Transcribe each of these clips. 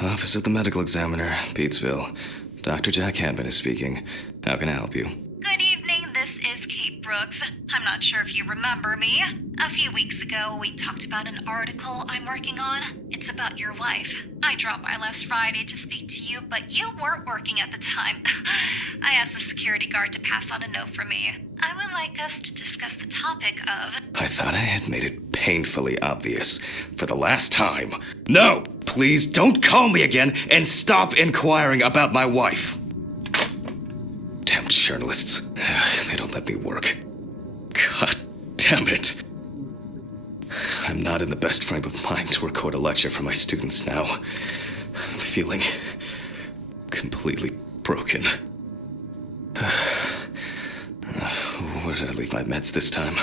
Office of the Medical Examiner, Pete'sville. Dr. Jack Hanman is speaking. How can I help you? Good evening, this is Kate Brooks. I'm not sure if you remember me. A few weeks ago, we talked about an article I'm working on. It's about your wife. I dropped by last Friday to speak to you, but you weren't working at the time. I asked the security guard to pass on a note for me. I would like us to discuss the topic of... I thought I had made it painfully obvious for the last time. No! Please don't call me again and stop inquiring about my wife! Damn journalists. They don't let me work. God damn it. I'm not in the best frame of mind to record a lecture for my students now. I'm feeling completely broken. Where did I leave my meds this time?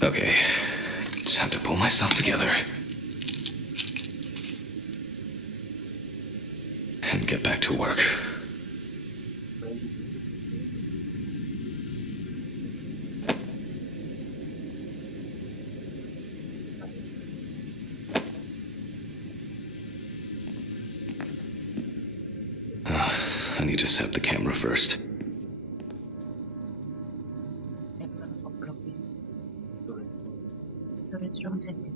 Okay, time to pull myself together. And get back to work. I need to set the camera first. 스토리지랑 됐네.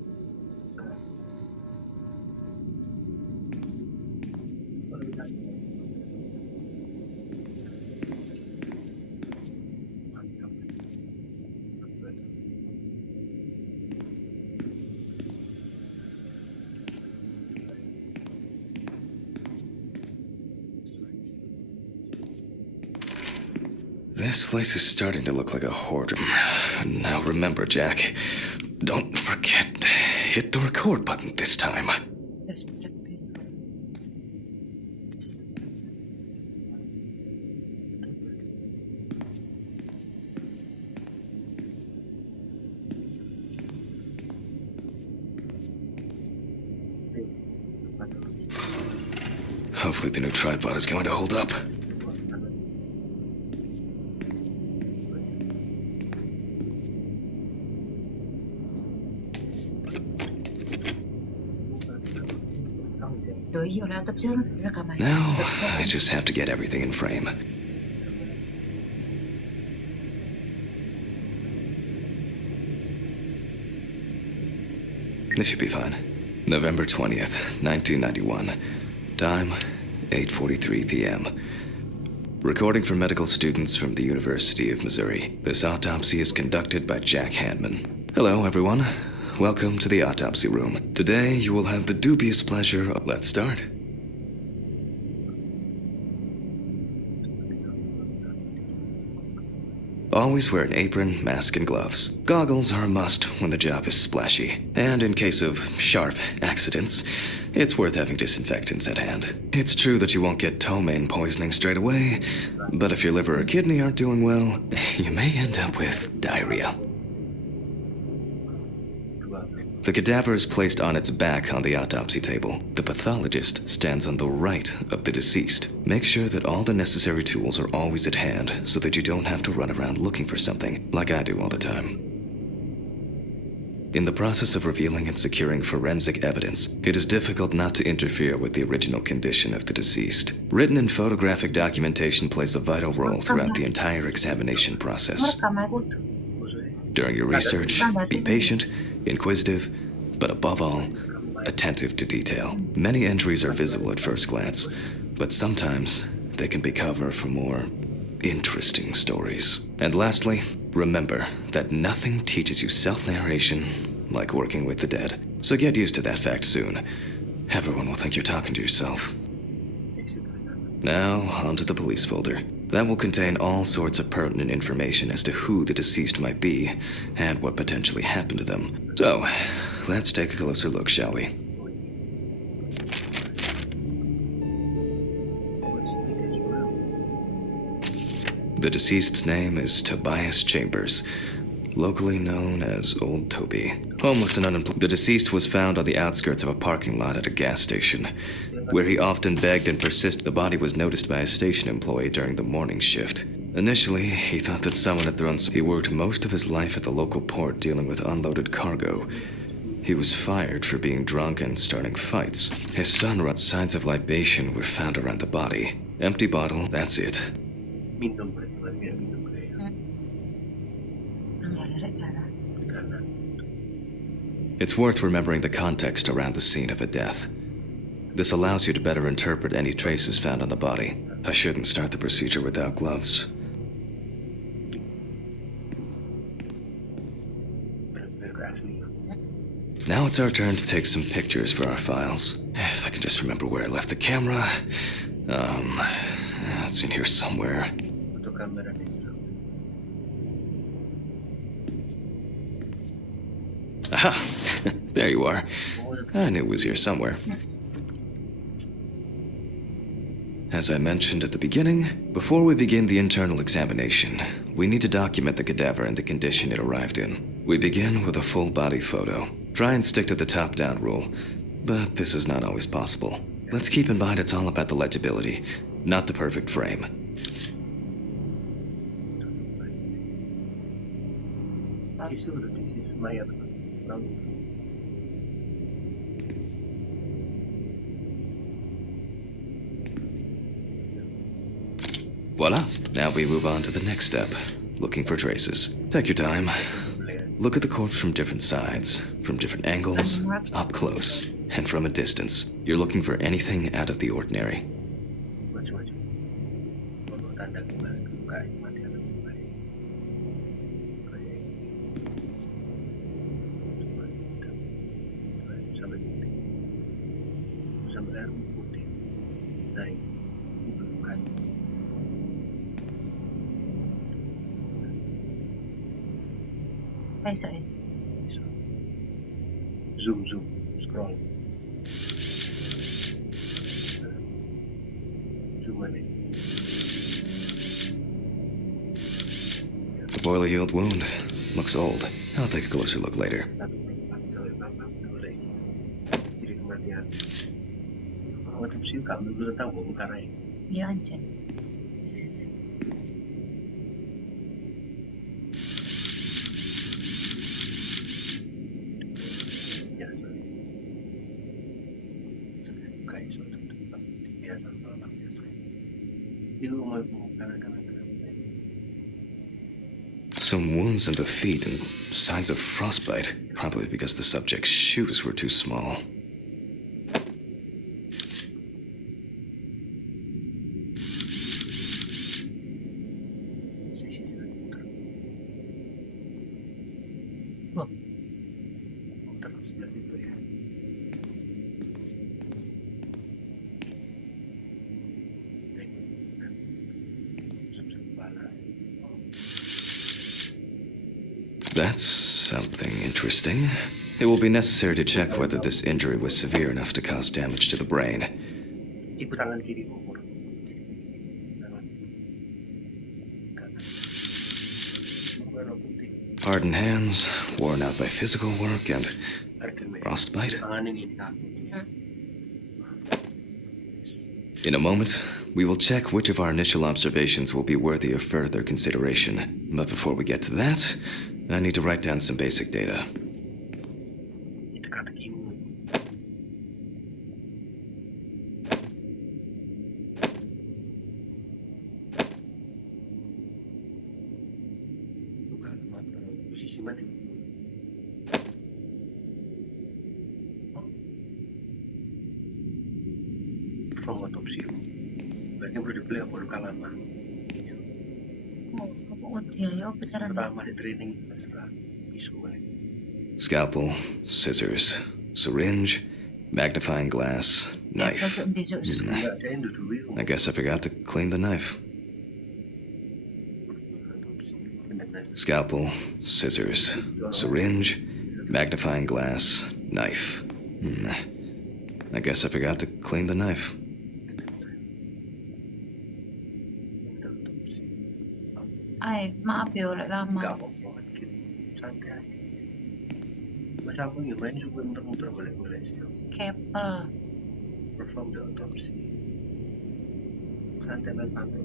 This place is starting to look like a hoarder. Now remember, Jack, don't forget, hit the record button this time. Hopefully the new tripod is going to hold up. Now, I just have to get everything in frame. This should be fine. November 20th, 1991. Time, 8:43 p.m. Recording for medical students from the University of Missouri. This autopsy is conducted by Jack Hanman. Hello, everyone. Welcome to the autopsy room. Today, you will have the dubious pleasure of... Let's start. Always wear an apron, mask, and gloves. Goggles are a must when the job is splashy. And in case of sharp accidents, it's worth having disinfectants at hand. It's true that you won't get ptomaine poisoning straight away, but if your liver or kidney aren't doing well, you may end up with diarrhea. The cadaver is placed on its back on the autopsy table. The pathologist stands on the right of the deceased. Make sure that all the necessary tools are always at hand so that you don't have to run around looking for something, like I do all the time. In the process of revealing and securing forensic evidence, it is difficult not to interfere with the original condition of the deceased. Written and photographic documentation plays a vital role throughout the entire examination process. During your research, be patient, inquisitive, but above all, attentive to detail. Many injuries are visible at first glance, but sometimes they can be cover for more interesting stories. And lastly, remember that nothing teaches you self-narration like working with the dead. So get used to that fact soon. Everyone will think you're talking to yourself. Now, onto the police folder. That will contain all sorts of pertinent information as to who the deceased might be and what potentially happened to them. So, let's take a closer look, shall we? The deceased's name is Tobias Chambers. locally known as Old Toby. Homeless and unemployed, the deceased was found on the outskirts of a parking lot at a gas station, where he often begged and persisted. The body was noticed by a station employee during the morning shift. Initially, he thought that someone had thrown. He worked most of his life at the local port dealing with unloaded cargo. He was fired for being drunk and starting fights. His son, signs of libation were found around the body. Empty bottle, that's it. Minum berarti mas dia minum kayak karena It's worth remembering the context around the scene of a death. This allows you to better interpret any traces found on the body. I shouldn't start the procedure without gloves. benar-benar asli. Now it's our turn to take some pictures for our files. If I can just remember where I left the camera. It's in here somewhere. Foto kamera desa. Aha! There you are. I knew it was here somewhere. As I mentioned at the beginning, before we begin the internal examination, we need to document the cadaver and the condition it arrived in. We begin with a full body photo. Try and stick to the top-down rule, but this is not always possible. Let's keep in mind it's all about the legibility, not the perfect frame. This is mayat. Voila! Now we move on to the next step, looking for traces. Take your time. Look at the corpse from different sides, from different angles, up close, and from a distance. You're looking for anything out of the ordinary. Macam-macam. Kalau tanda kayak mati ada kayak sampai air putih naik kayu. Sorry. Zoom, scroll. Zoom in. The boiler yield wound looks old. I'll take a closer look later. Ciri kematian. Autopsy kamu dulu tahu bukan ya? Iya anjing. Biasa. Kayak suatu tempat biasa orang biasa. Itu mau karena Some wounds in the feet and signs of frostbite, probably because the subject's shoes were too small. That's something interesting. It will be necessary to check whether this injury was severe enough to cause damage to the brain. Ibu tangan kiri umur. Hardened hands, worn out by physical work, and frostbite. In a moment, we will check which of our initial observations will be worthy of further consideration. But before we get to that, I need to write down some basic data. From autopsy. Berarti perlu dibeli apa luka lama. Pertama di training setelah bisu balik. Scalpel, scissors, syringe, magnifying glass, knife. I guess I forgot to clean the knife. Scalpel, scissors, syringe, magnifying glass, knife. I guess I forgot to clean the knife. Ay, maaf ya, ulit lama. Enggak apa-apa. santai aja. Masa aku main juga muter-muter balik-balik sih. Scalpel. Perform the autopsy. Santai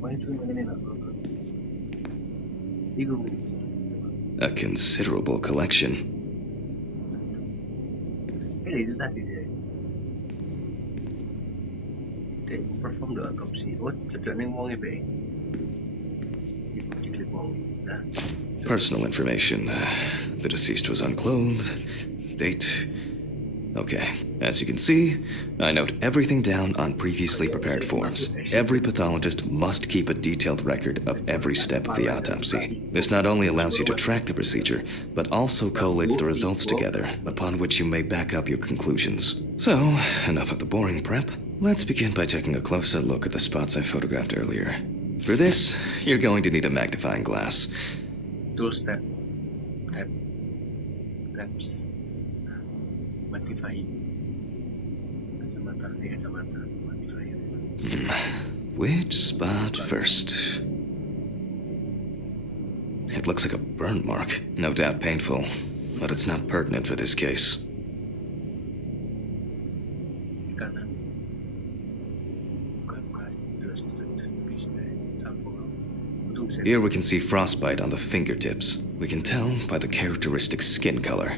main cuma ini lah. Iku. A considerable collection. Itu tadi deh. Perform the autopsy. Oh, jadi nih wong be. Diklik wong. Nah. Personal information. The deceased was unclothed. Date. Okay. As you can see, I note everything down on previously prepared forms. Every pathologist must keep a detailed record of every step of the autopsy. This not only allows you to track the procedure, but also collates the results together, upon which you may back up your conclusions. So, enough of the boring prep. Let's begin by taking a closer look at the spots I photographed earlier. For this, you're going to need a magnifying glass. Tool step. Steps. Magnifying. Kacamata. Magnifying. Which spot first? It looks like a burn mark. No doubt painful, but it's not pertinent for this case. Kanan. Here we can see frostbite on the fingertips. We can tell by the characteristic skin color.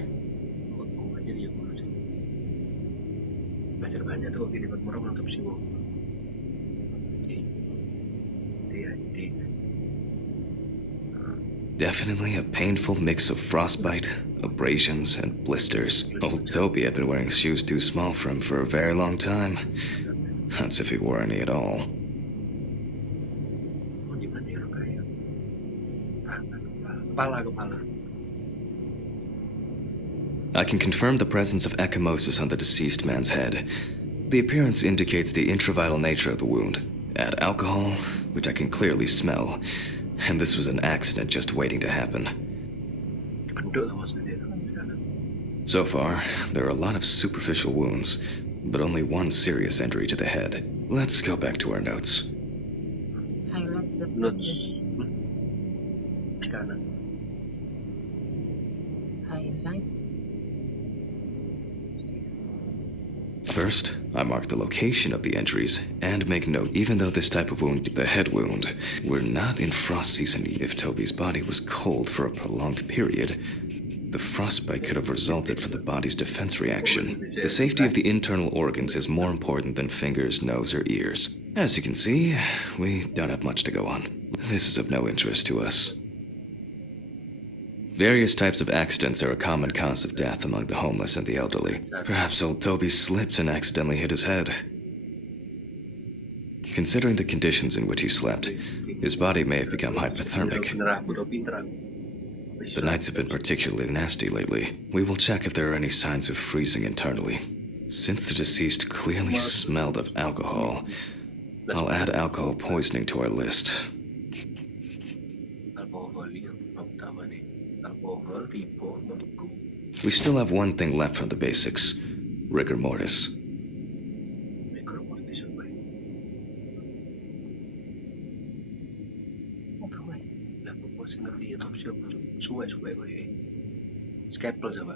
Definitely a painful mix of frostbite, abrasions, and blisters. Old Toby had been wearing shoes too small for him for a very long time. That's if he wore any at all. Kepala. I can confirm the presence of ecchymosis on the deceased man's head. The appearance indicates the intravital nature of the wound. Add alcohol, which I can clearly smell, and this was an accident just waiting to happen. So far, there are a lot of superficial wounds, but only one serious injury to the head. Let's go back to our notes. Highlight the Notes. Kanan. highlight. First, I mark the location of the injuries and make note even though this type of wound, the head wound, we're not in frost season. If Toby's body was cold for a prolonged period, the frostbite could have resulted from the body's defense reaction. The safety of the internal organs is more important than fingers, nose, or ears. As you can see, we don't have much to go on. This is of no interest to us. Various types of accidents are a common cause of death among the homeless and the elderly. Perhaps old Toby slipped and accidentally hit his head. Considering the conditions in which he slept, his body may have become hypothermic. The nights have been particularly nasty lately. We will check if there are any signs of freezing internally. Since the deceased clearly smelled of alcohol, I'll add alcohol poisoning to our list. We still have one thing left from the basics, rigor mortis. Scalpel coba.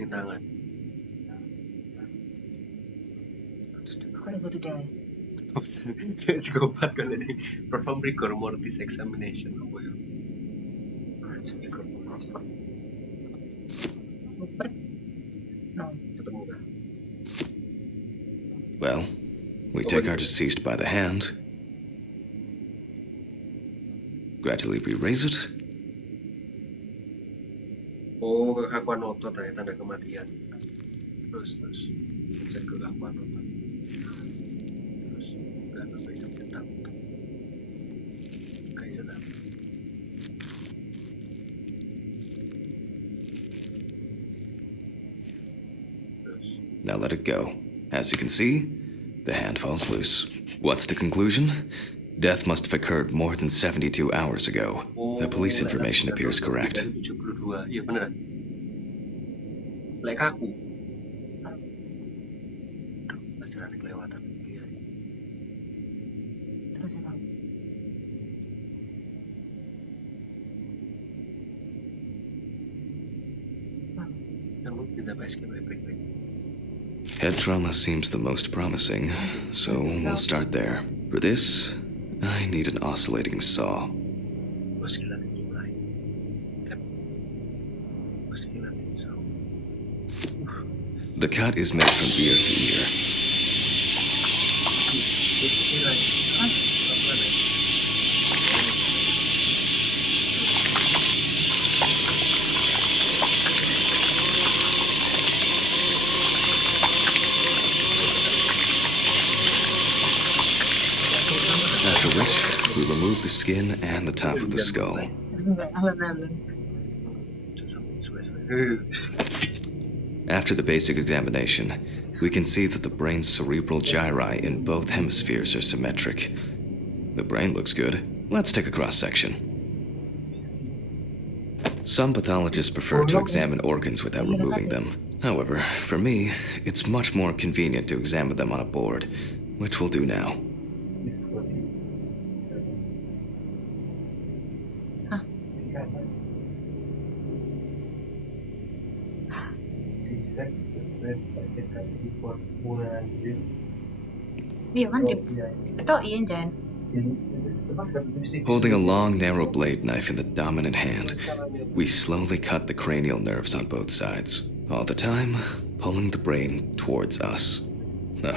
Ini tangan. Kok ibu tuh dai? Psikopat kan ini. Perform rigor mortis examination. Apa ya? Super? No. Ketemu kan? Well, we take our deceased by the hand, gradually re-raise it. Oh, kekakuan otot ya, tanda kematian. Terus cek kekakuan otot. Terus nggak sampai jam nyetak. Kayaknya tak. Terus. Now let it go. As you can see, the hand falls loose. What's the conclusion? Death must have occurred more than 72 hours ago. The police information appears correct. 72, iya bener. Lek kaku. Laseran kelewatan. Terus apa? Kita basket baik-baik. Head trauma seems the most promising, so we'll start there. For this, I need an oscillating saw. Basket natin gimana? Kan. Basket natin so. The cut is made from ear to ear. After which, we remove the skin and the top of the skull. After the basic examination, we can see that the brain's cerebral gyri in both hemispheres are symmetric. The brain looks good. Let's take a cross-section. Some pathologists prefer to examine organs without removing them. However, for me, it's much more convenient to examine them on a board, which we'll do now. Iya kan, itu iya Jan. Holding a long, narrow blade knife in the dominant hand, we slowly cut the cranial nerves on both sides, all the time pulling the brain towards us. No,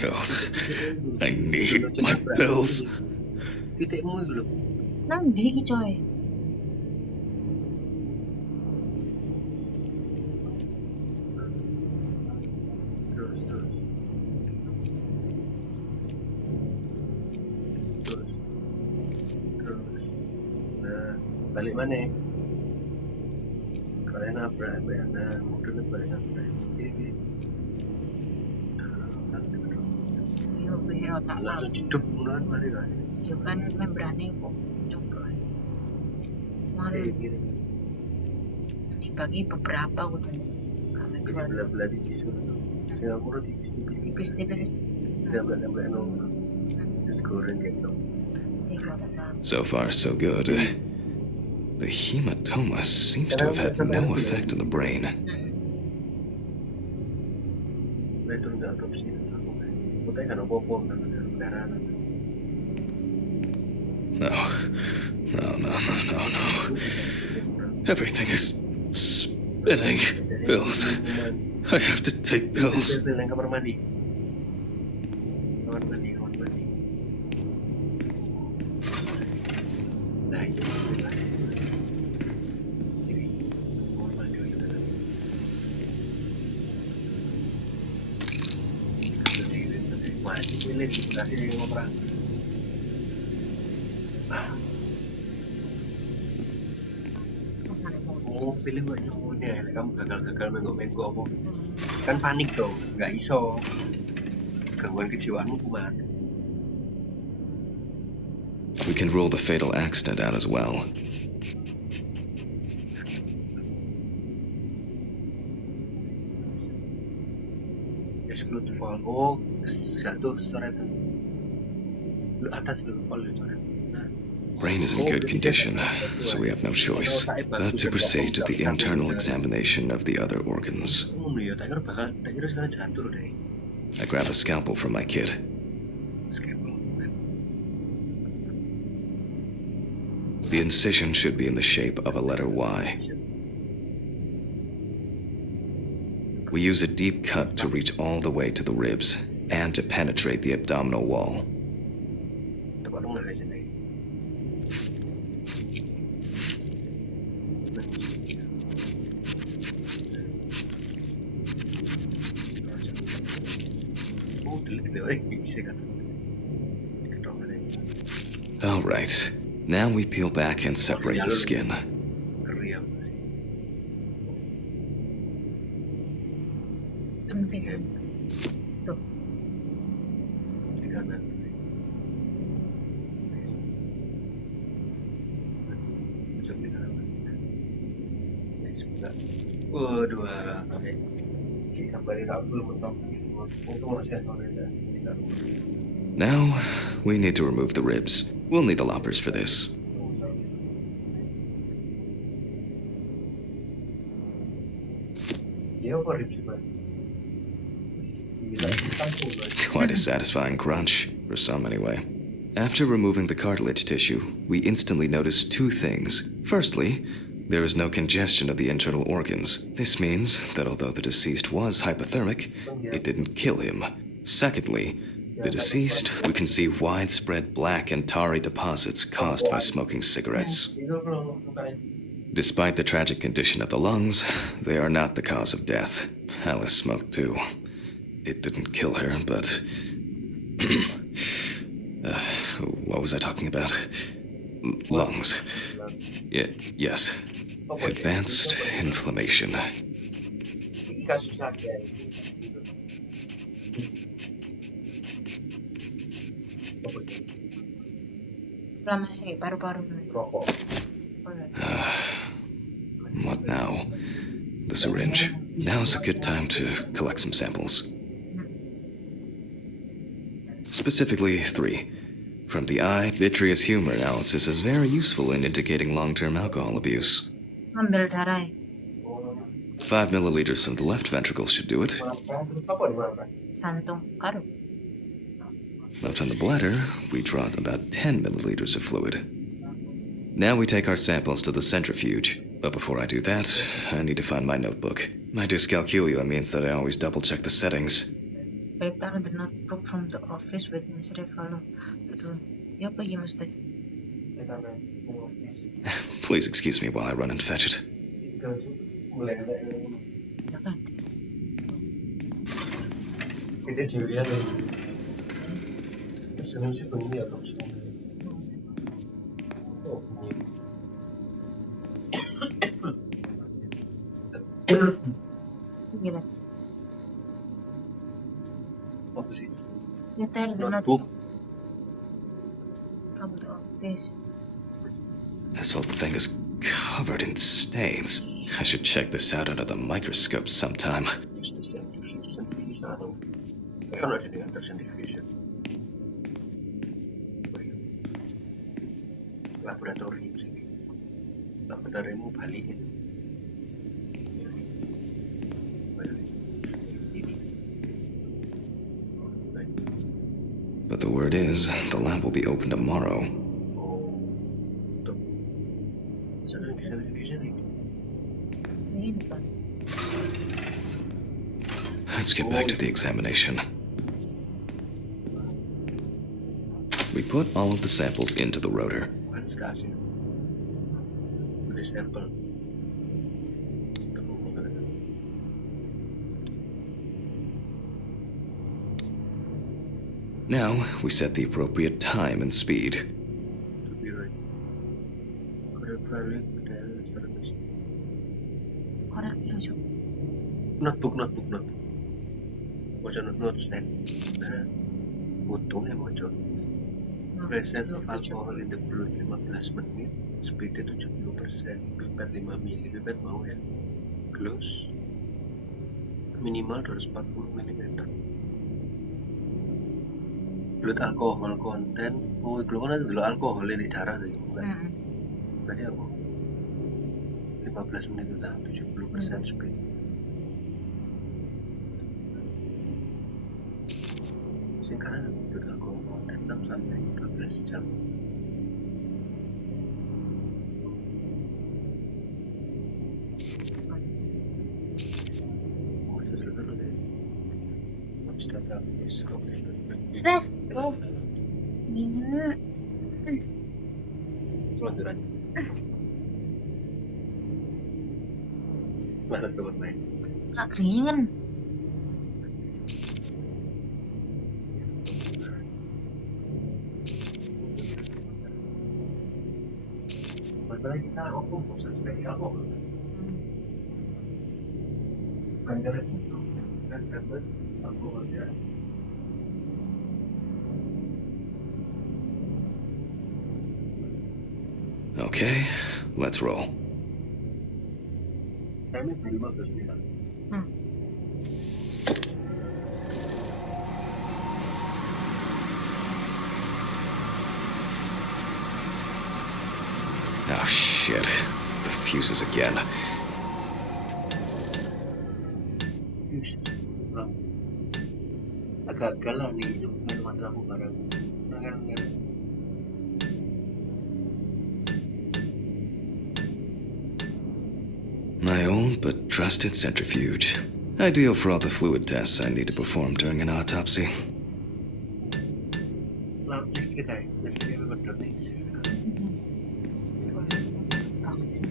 pills. I need my pills. Titikmu itu loh. Nanti iki coy. Terus. Nah, balik mana? Kalian nabrak, nah, modelnya balik nabrak. Ini. Iya biro tak Langsung lalu. hidup mulai balik kan. Itu kan membrane kok coba. Mana Gini. dibagi beberapa katanya. Kami Jadi dua belah-belah tipis dulu. Singapura tipis-tipis. tipis-tipis. Belah-belah nol. Terus goreng gitu. Iya tak tahu. So far, so good. The hematoma seems to have had no effect on the brain. Nah, itu nggak autopsi. Putih kan apa-apa kan darah. No. Everything is spinning. Pills. I have to take pills. Yang kamar mandi. Kamar mandi. Nah, itu lah. Ini kamar mandi itu. Mandi ini dikasih operasi. Oh, pilih gak nyonya, kamu gagal menggok apa? Kan panik dong, nggak iso. Gangguan kejiwaanmu kumat. We can rule the fatal accident out as well. Exclude fall. Oh, jatuh coretan. Lu atas lu fall coret. Nah, Brain is in good condition, so we have no choice but to proceed to the internal examination of the other organs. ngono ya, tak kira sekarang jatuh loh deh. I grab a scalpel from my kit. Scalpel. The incision should be in the shape of a letter Y. We use a deep cut to reach all the way to the ribs and to penetrate the abdominal wall. Tepat tengah aja nih. Oh, delik. Bisa kata. Ketemu deh. All right. Now we peel back and separate the skin. Keriam. Sampingan. Tuh. Di kanan. Masuk di kanan. Sebentar. Waduh, kabarnya tak belum mentok. Untuk masih ada ya. Now, we need to remove the ribs. We'll need the loppers for this. Leobolg Hi. Gila, kampung loh. Quite a satisfying crunch, for some anyway. After removing the cartilage tissue, we instantly noticed two things. Firstly, there is no congestion of the internal organs. This means that although the deceased was hypothermic, it didn't kill him. Secondly, the deceased, we can see widespread black and tarry deposits caused by smoking cigarettes. Itu belum buka. Despite the tragic condition of the lungs, they are not the cause of death. Alice smoked too. It didn't kill her, but... what was I talking about? Lungs. Yes. Advanced inflammation. Ini kasus laki ya. Apa sih? Inflamasi paru-paru tuh. Rokok. Oh, iya. What now? The syringe. Now's a good time to collect some samples. Specifically, 3. From the eye, vitreous humor analysis is very useful in indicating long-term alcohol abuse. Ngambil darah ya? 5 milliliters from the left ventricle should do it. Makan, terus apa dimakan? Jantung, karu. Left on the bladder, we draw about 10 milliliters of fluid. Now we take our samples to the centrifuge. But before I do that, I need to find my notebook. My dyscalculia means that I always double-check the settings. Baik taruh the notebook from the office with necessary follow. Aduh, ya apa ya mesti? Kita main. Please excuse me while I run and fetch it. Mulai ada Ya kan? kita dilihat loh. Terus ini sih bunyi atau sih? Oh bunyi. Gila. Apa sih? Ya taruh the Notebook. notebook from the office. This whole thing is covered in stains. I should check this out under the microscope sometime. Use the centrifuge atau kayak kan ada di antar centrifuge. Laboratorium sini. Laboratorium Bali itu. But the word is, the lab will be open tomorrow. Oh, tuh. Centrifuge ini. Ini kan. Let's get back to the examination. We put all of the samples into the rotor. Bukan sekasih. Udah sampel. Now, we set the appropriate time and speed. To be right. Correct value dan service. Korek biru juga. Notebook. Bocor notes dan nah, untungnya bocor. Presence of alcohol in the blood 15 menit, speednya 70%, pipet 5 mili, pipet mau ya. Close. Minimal 240 mm. Blood alcohol content, oh itu kan ada dulu alkohol di darah tuh, bukan? Berarti apa? 15 menit udah 70% speed. Sekarang blood alcohol content 6 sampai 12 jam. Oh, itu seluruh deh. Habis data is completed. Oh, gila. Selanjutnya. Malas teman main. Gak keringan. Masalah kita hukum proses sebagai alkohol. Bukan karena itu, kan karena alkohol ya. Okay, let's roll. Kami belum 15 menit. Oh shit, the fuses again. gagal lah nih itu nggak cuma lampu barang kan. My old but trusted centrifuge. Ideal for all the fluid tests I need to perform during an autopsy. Listrik aja, listriknya memang nih listrik. Banget sih.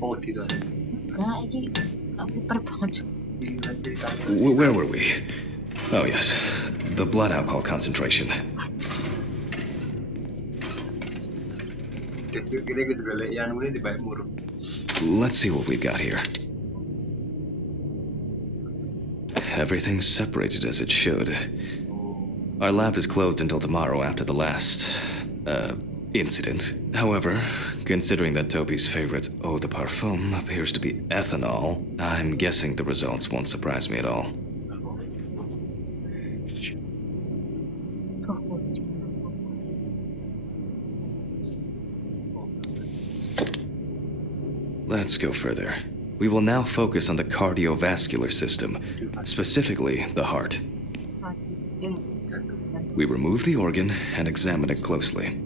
Oh tidak. Enggak, ini aku banget. Iya ceritanya. Where were we? Oh, yes. The blood alcohol concentration. Kira gitu dulu yang ini di bawah muruk. Let's see what we've got here. Everything's separated as it should. Our lab is closed until tomorrow after the last, incident. However, considering that Toby's favorite eau de parfum appears to be ethanol, I'm guessing the results won't surprise me at all. Let's go further. We will now focus on the cardiovascular system, specifically the heart. We remove the organ and examine it closely.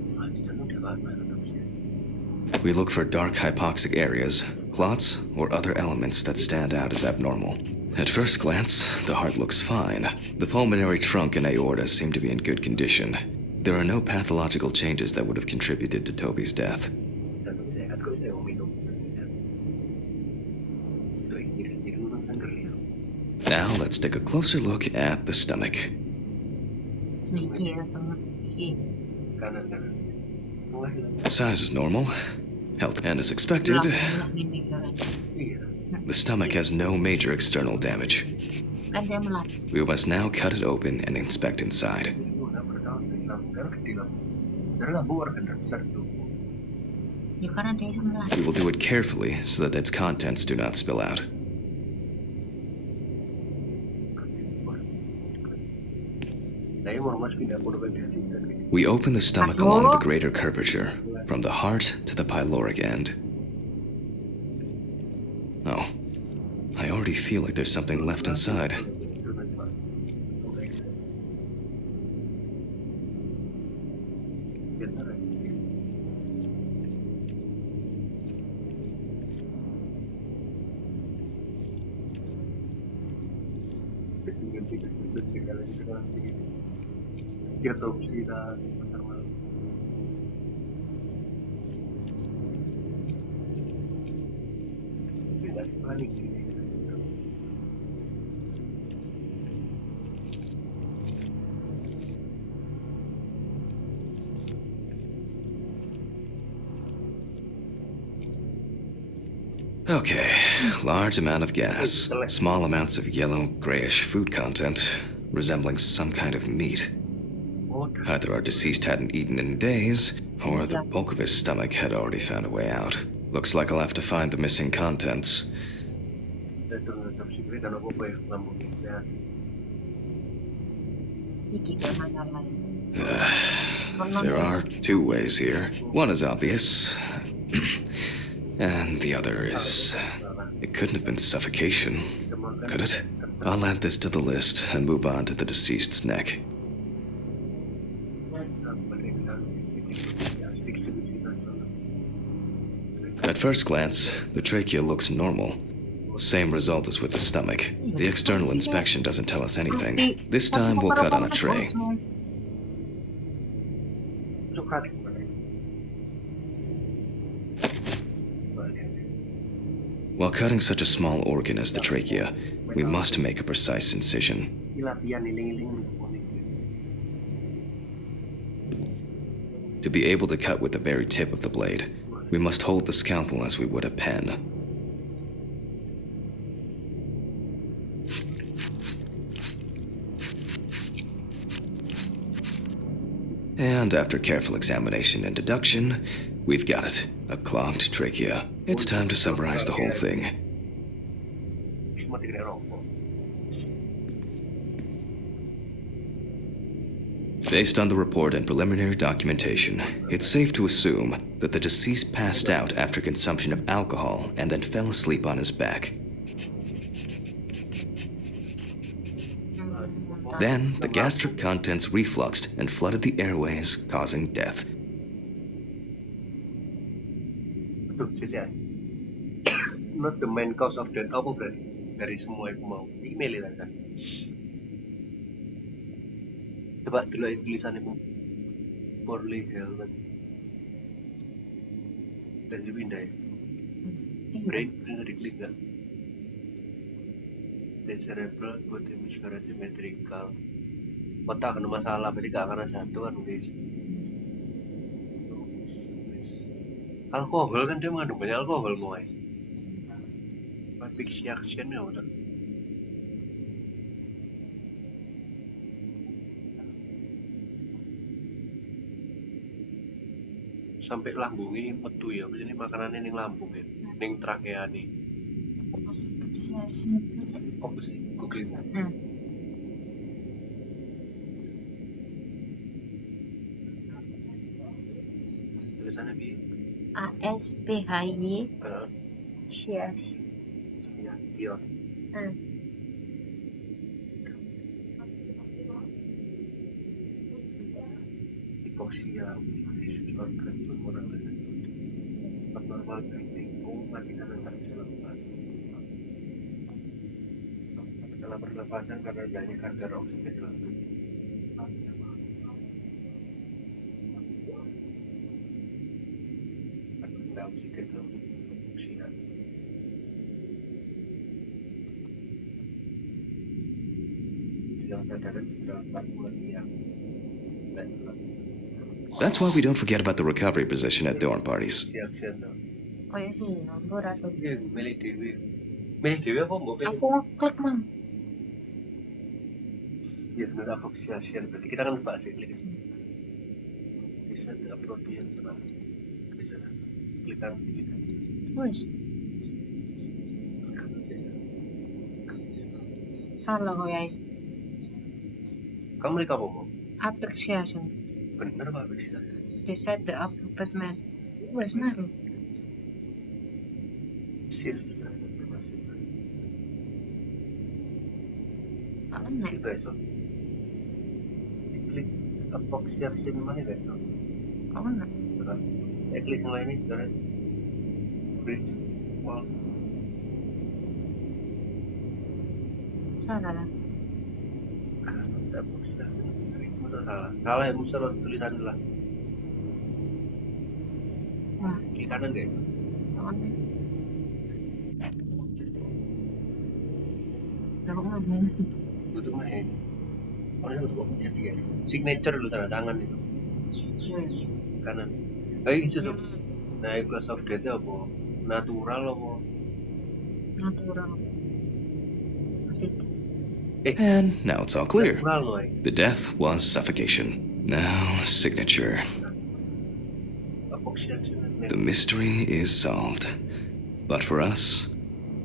We look for dark hypoxic areas, clots, or other elements that stand out as abnormal. At first glance, the heart looks fine. The pulmonary trunk and aorta seem to be in good condition. There are no pathological changes that would have contributed to Toby's death. Now let's take a closer look at the stomach. Size is normal, health and as expected. The stomach has no major external damage. We must now cut it open and inspect inside. We will do it carefully so that its contents do not spill out. We open the stomach along the greater curvature, from the heart to the pyloric end. Oh, I already feel like there's something left inside. Autopsy dan pasar malam. Tidak panik ini. Okay, large amount of gas, small amounts of yellow, grayish food content, resembling some kind of meat. Either our deceased hadn't eaten in days, or the bulk of his stomach had already found a way out. Looks like I'll have to find the missing contents. There are two ways here. One is obvious, and the other is... It couldn't have been suffocation, could it? I'll add this to the list and move on to the deceased's neck. At first glance, the trachea looks normal. Same result as with the stomach. The external inspection doesn't tell us anything. This time we'll cut on a tray. While cutting such a small organ as the trachea, we must make a precise incision. To be able to cut with the very tip of the blade, we must hold the scalpel as we would a pen. And after careful examination and deduction, we've got it, a clogged trachea. It's time to summarize the whole thing. Based on the report and preliminary documentation, it's safe to assume that the deceased passed out after consumption of alcohol and then fell asleep on his back. Then, the gastric contents refluxed and flooded the airways, causing death. Aduh, sisi not the main cause of death apa berarti? Dari semua yang mau email itu kan. Coba dulu tulisannya poorly held. Dan dipindah ya. Brain bisa diklik nggak? The cerebral good hemispherical symmetrical. Otak kena masalah, berarti gak karena satu kan guys. Alkohol kan dia mengandung banyak alkohol mulai. Asphyxiation ya udah. Sampai lambung ini metu ya, ini makanannya ning lambung ya, ning trakea nih. Apa sih? Googling nggak? Tulisannya bi. ASPHY. Sias. Ya, Eos. Hypoxia, tisus organ, sumuran dan abnormal breathing, mematikan antar bisa lepas. Masalah pernafasan karena adanya kadar oksigen dalam tubuh. Rendah oksigen dalam tubuh, hypoxia. Hilang sadaran setelah 4 bulan yang dan That's why we don't forget about the recovery position at dorm parties. Oh ya sih, nomor atau Iya, milih dewi. Milih dewi apa mbak pilih? aku ngeklik mang. Ya sebenarnya association. Berarti kita kan bahas ini. Bisa appropriate teman. Bisa klikan. Wes, salah kok ya. Kamu milih apa mau? Appreciation. Bener apa bisa? Decide the appropriate man. Wes naruh. Shift. Aneh. Guys, klik association mana guys? Kau nak? Klik yang lain ini, coret. Bridge. Wall. Salah lah. Association. Salah ya, musuh tulisan lah. Wah, Klik kanan guys. aneh. Kau ngomong. Butuh main. Orang itu butuh jadi ya. Signature dulu tanda tangan itu. Kanan. Isu tuh. Nah, class of death apa? Natural apa? Natural. Asik. And now it's all clear. Natural loh. The death was suffocation. Now, signature. The mystery is solved. But for us,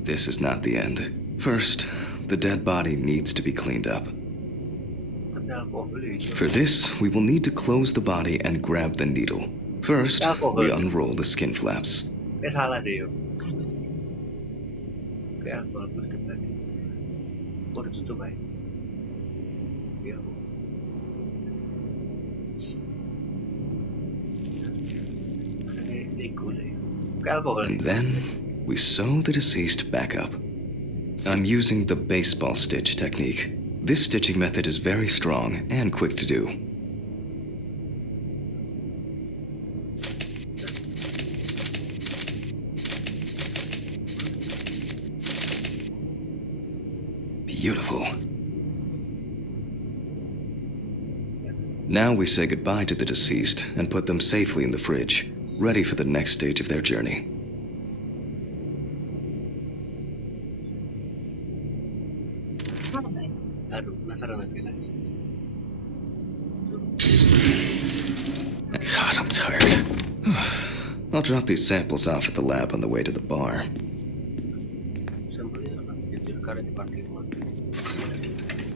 this is not the end. First, the dead body needs to be cleaned up. For this, we will need to close the body and grab the needle. First, we unroll the skin flaps. Salah deh yo. Kayak alkohol plus terbati. Kok ditutup aja? Ya. Ini gula ya. Kayak alkohol. And then, we sew the deceased back up. I'm using the baseball stitch technique. This stitching method is very strong and quick to do. Beautiful. Now we say goodbye to the deceased and put them safely in the fridge, ready for the next stage of their journey. Aduh, penasaran lagi nasi. God, I'm tired. I'll drop these samples off at the lab on the way to the bar. Sampelnya apa? Jadi karena di parkir rumah.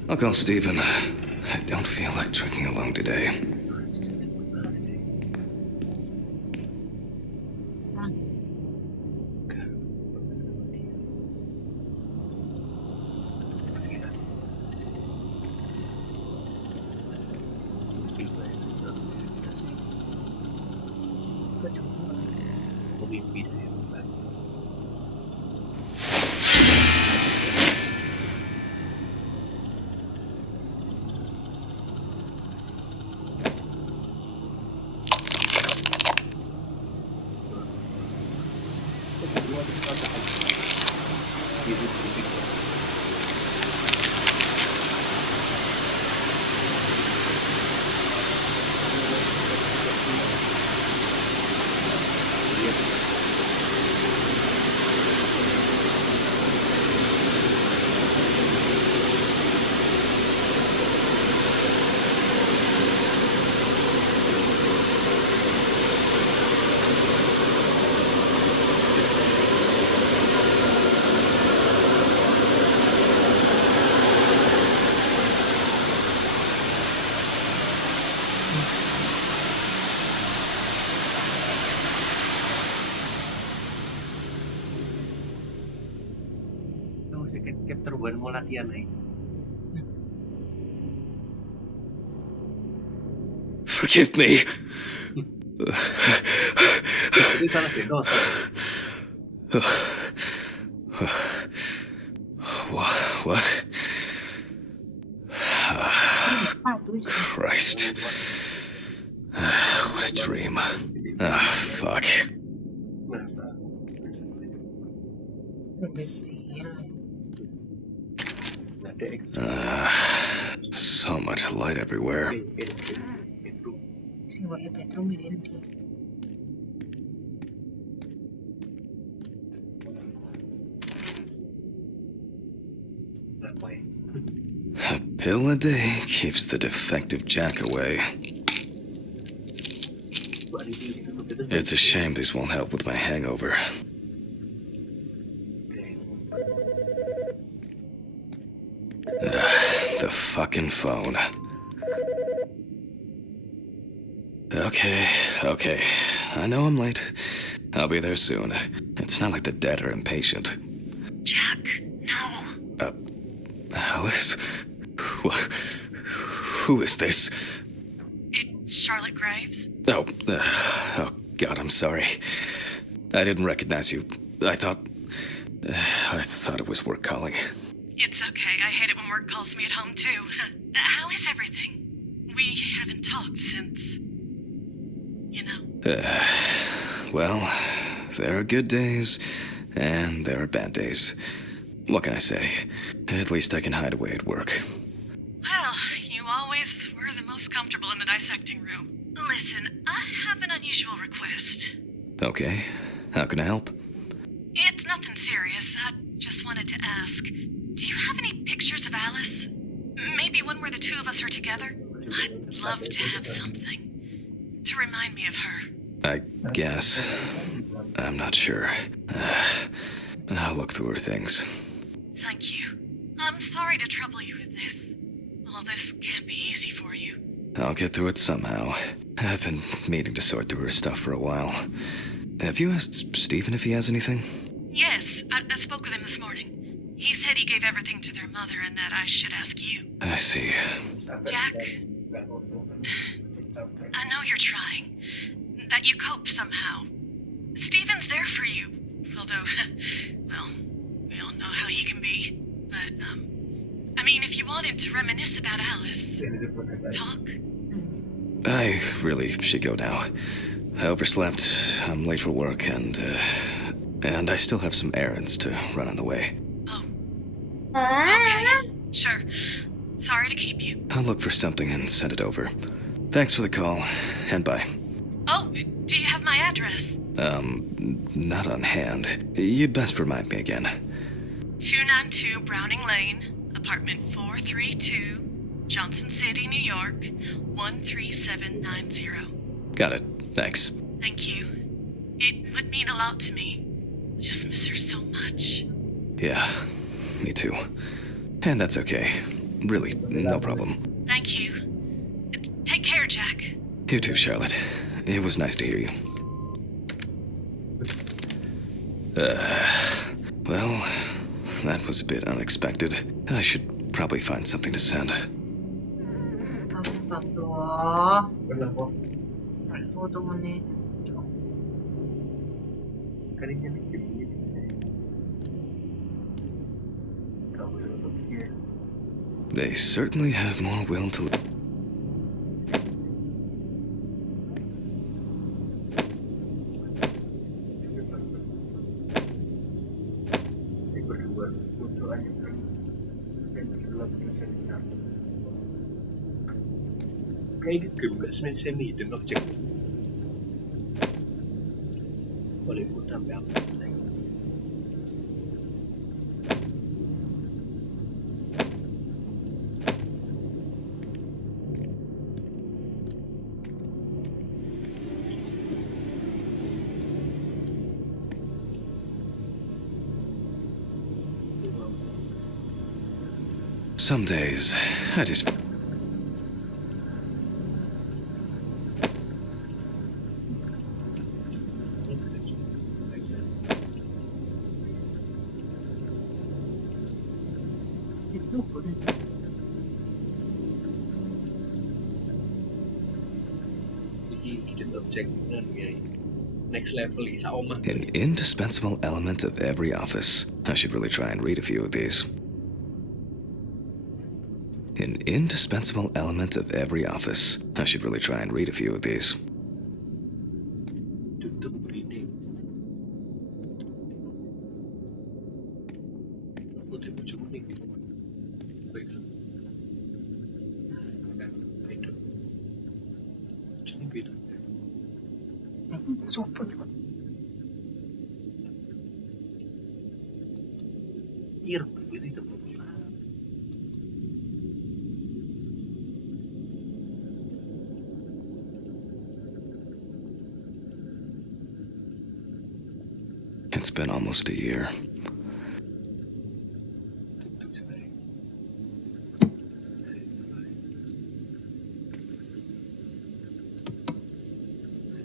I'll call Steven. I don't feel like drinking alone today. Gue juga. Gue mimpi deh yang bantu. Kedua kita akan hidup lebih capture bukan mau latihan nih. Forgive me. Itu salah Benos. What? Satu aja. Christ. What a dream. Fuck. Masa. Lebih fail. Nggak ada X. So much light everywhere. Itu Sing boleh bedroom ini dia. apa ya? A pill a day keeps the defective jack away. It's a shame these won't help with my hangover. The fucking phone. Okay. I know I'm late. I'll be there soon. It's not like the dead are impatient. Jack, no. Alice? Who is this? It's Charlotte Graves. Oh God, I'm sorry. I didn't recognize you. I thought it was work calling. It's okay. I hate it when work calls me at home, too. How is everything? We haven't talked since... you know. Well, there are good days, and there are bad days. What can I say? At least I can hide away at work. Well, you always were the most comfortable in the dissecting room. Listen, I have an unusual request. Okay, how can I help? It's nothing serious. I just wanted to ask. Do you have any pictures of Alice? Maybe one where the two of us are together? I'd love to have something to remind me of her. I guess. I'm not sure. I'll look through her things. Thank you. I'm sorry to trouble you with this. All this can't be easy for you. I'll get through it somehow. I've been meaning to sort through her stuff for a while. Have you asked Stephen if he has anything? Yes, I spoke with him this morning. He said he gave everything to their mother and that I should ask you. I see. Jack, I know you're trying. That you cope somehow. Stephen's there for you. Although, well, we all know how he can be. But, I mean, if you wanted to reminisce about Alice, talk. I really should go now. I overslept, I'm late for work, and I still have some errands to run on the way. Oh. Okay, sure. Sorry to keep you. I'll look for something and send it over. Thanks for the call, and bye. Oh, do you have my address? Not on hand. You'd best remind me again. 292 Browning Lane, apartment 432, Johnson City, New York, 13790. Got it. Thanks. Thank you. It would mean a lot to me. Just miss her so much. Yeah, me too. And that's okay. Really, no problem. Thank you. Take care, Jack. You too, Charlotte. It was nice to hear you. Well, that was a bit unexpected. I should probably find something to send. Astagfirullah. Harus foto ini. Kan ini jadi begini. Kamu sudah otopsi ya? They certainly have more will to live. Si berdua untuk hanya dan setelah selesai bicara. Kayak game gak semi hidden object. Boleh foto sampai apa? Some days, I just... Hidden object kan kayak next level isa omah. An indispensable element of every office. I should really try and read a few of these. An indispensable element of every office. I should really try and read a few of these. Tutup reading. Putih baju kuning gitu. Baiklah. Itu. Jadi beda. Aku sopo juga. Iya, itu tempat. It's been almost a year.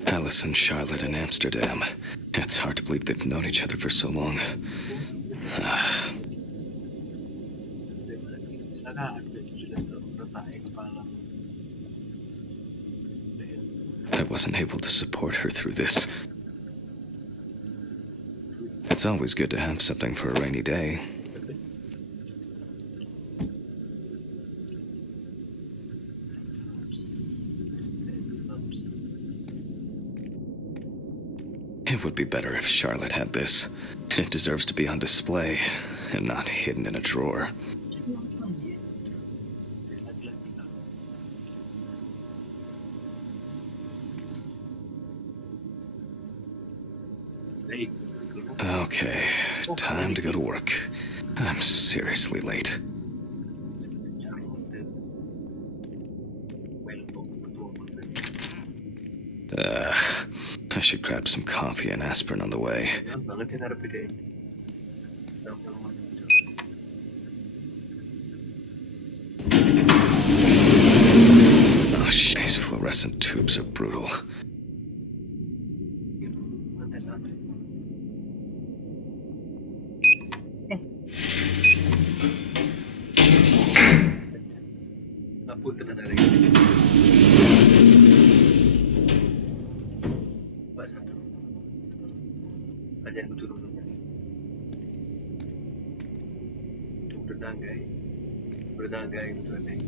Alice and Charlotte in Amsterdam. It's hard to believe they've known each other for so long. I wasn't able to support her through this. It's always good to have something for a rainy day. It would be better if Charlotte had this. It deserves to be on display and not hidden in a drawer. Okay, time to go to work. I'm seriously late. I should grab some coffee and aspirin on the way. Oh, shit, these fluorescent tubes are brutal. Berdagai gitu nih.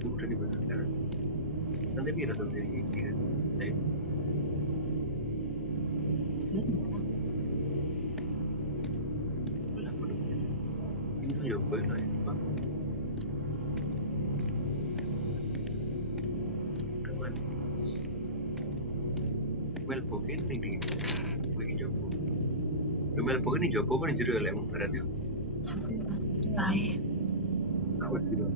Udah nih betul kan. Nanti biar atau dari gini kan. Với lại cảm ơn well pocket ini bikin jopo well pocket ini jopo kan jero lek berat yo Baik. aku tidak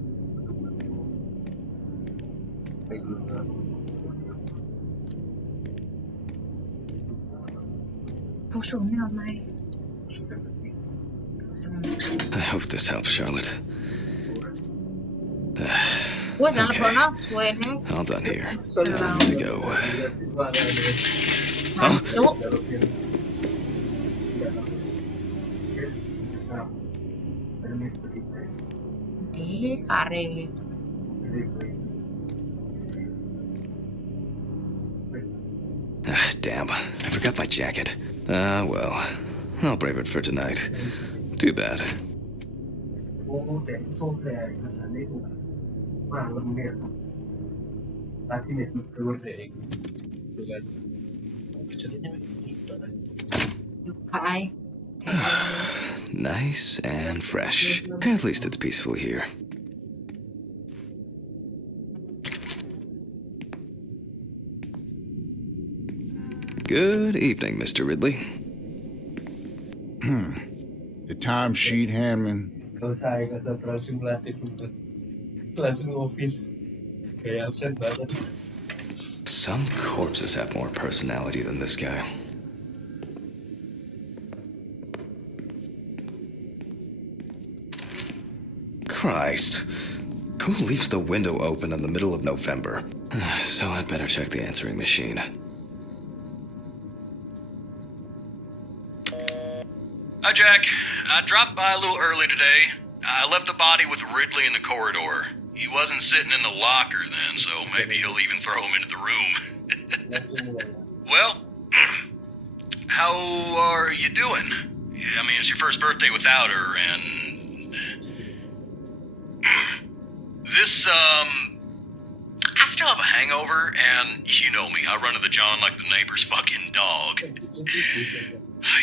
Rusuknya Mai. suka sepi. I hope this helps, Charlotte. Wes jangan Okay. lebokno suwene. All done here. Selalu. Time to go. Huh? Cuk. Di kare. Damn, I forgot my jacket. Well, I'll brave it for tonight. Too bad. Kai. Nice and fresh. At least it's peaceful here. Good evening, Mr. Ridley. The timesheet, Hammond. Kalau saya terlalu simulatif untuk langsung office kayak absen banget. Some corpses have more personality than this guy. Christ. Who leaves the window open in the middle of November? So I'd better check the answering machine. Hi, Jack. I dropped by a little early today. I left the body with Ridley in the corridor. He wasn't sitting in the locker then, so maybe he'll even throw him into the room. Well, how are you doing? I mean, it's your first birthday without her, and... This, I still have a hangover, and you know me, I run to the John like the neighbor's fucking dog.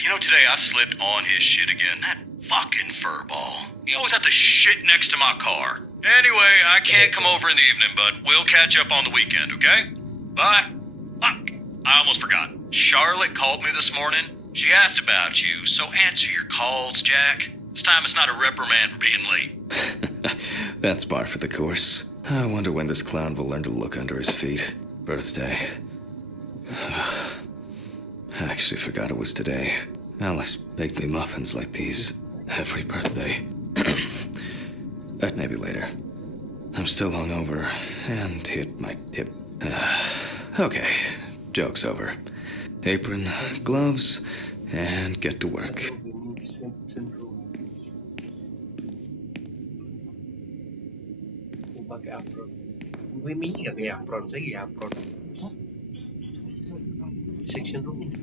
You know, today I slipped on his shit again. That fucking furball. He always has to shit next to my car. Anyway, I can't come over in the evening, but we'll catch up on the weekend, okay? Bye. I almost forgot. Charlotte called me this morning. She asked about you, so answer your calls, Jack. This time it's not a reprimand for being late. That's par for the course. I wonder when this clown will learn to look under his feet. Birthday. I actually forgot it was today. Alice baked me muffins like these every birthday. But maybe later. I'm still hungover and hit my tip. Okay, joke's over. Apron, gloves, and get to work. Pakai apron. Gue mini gak kayak apron, saya kayak apron. Section room ini.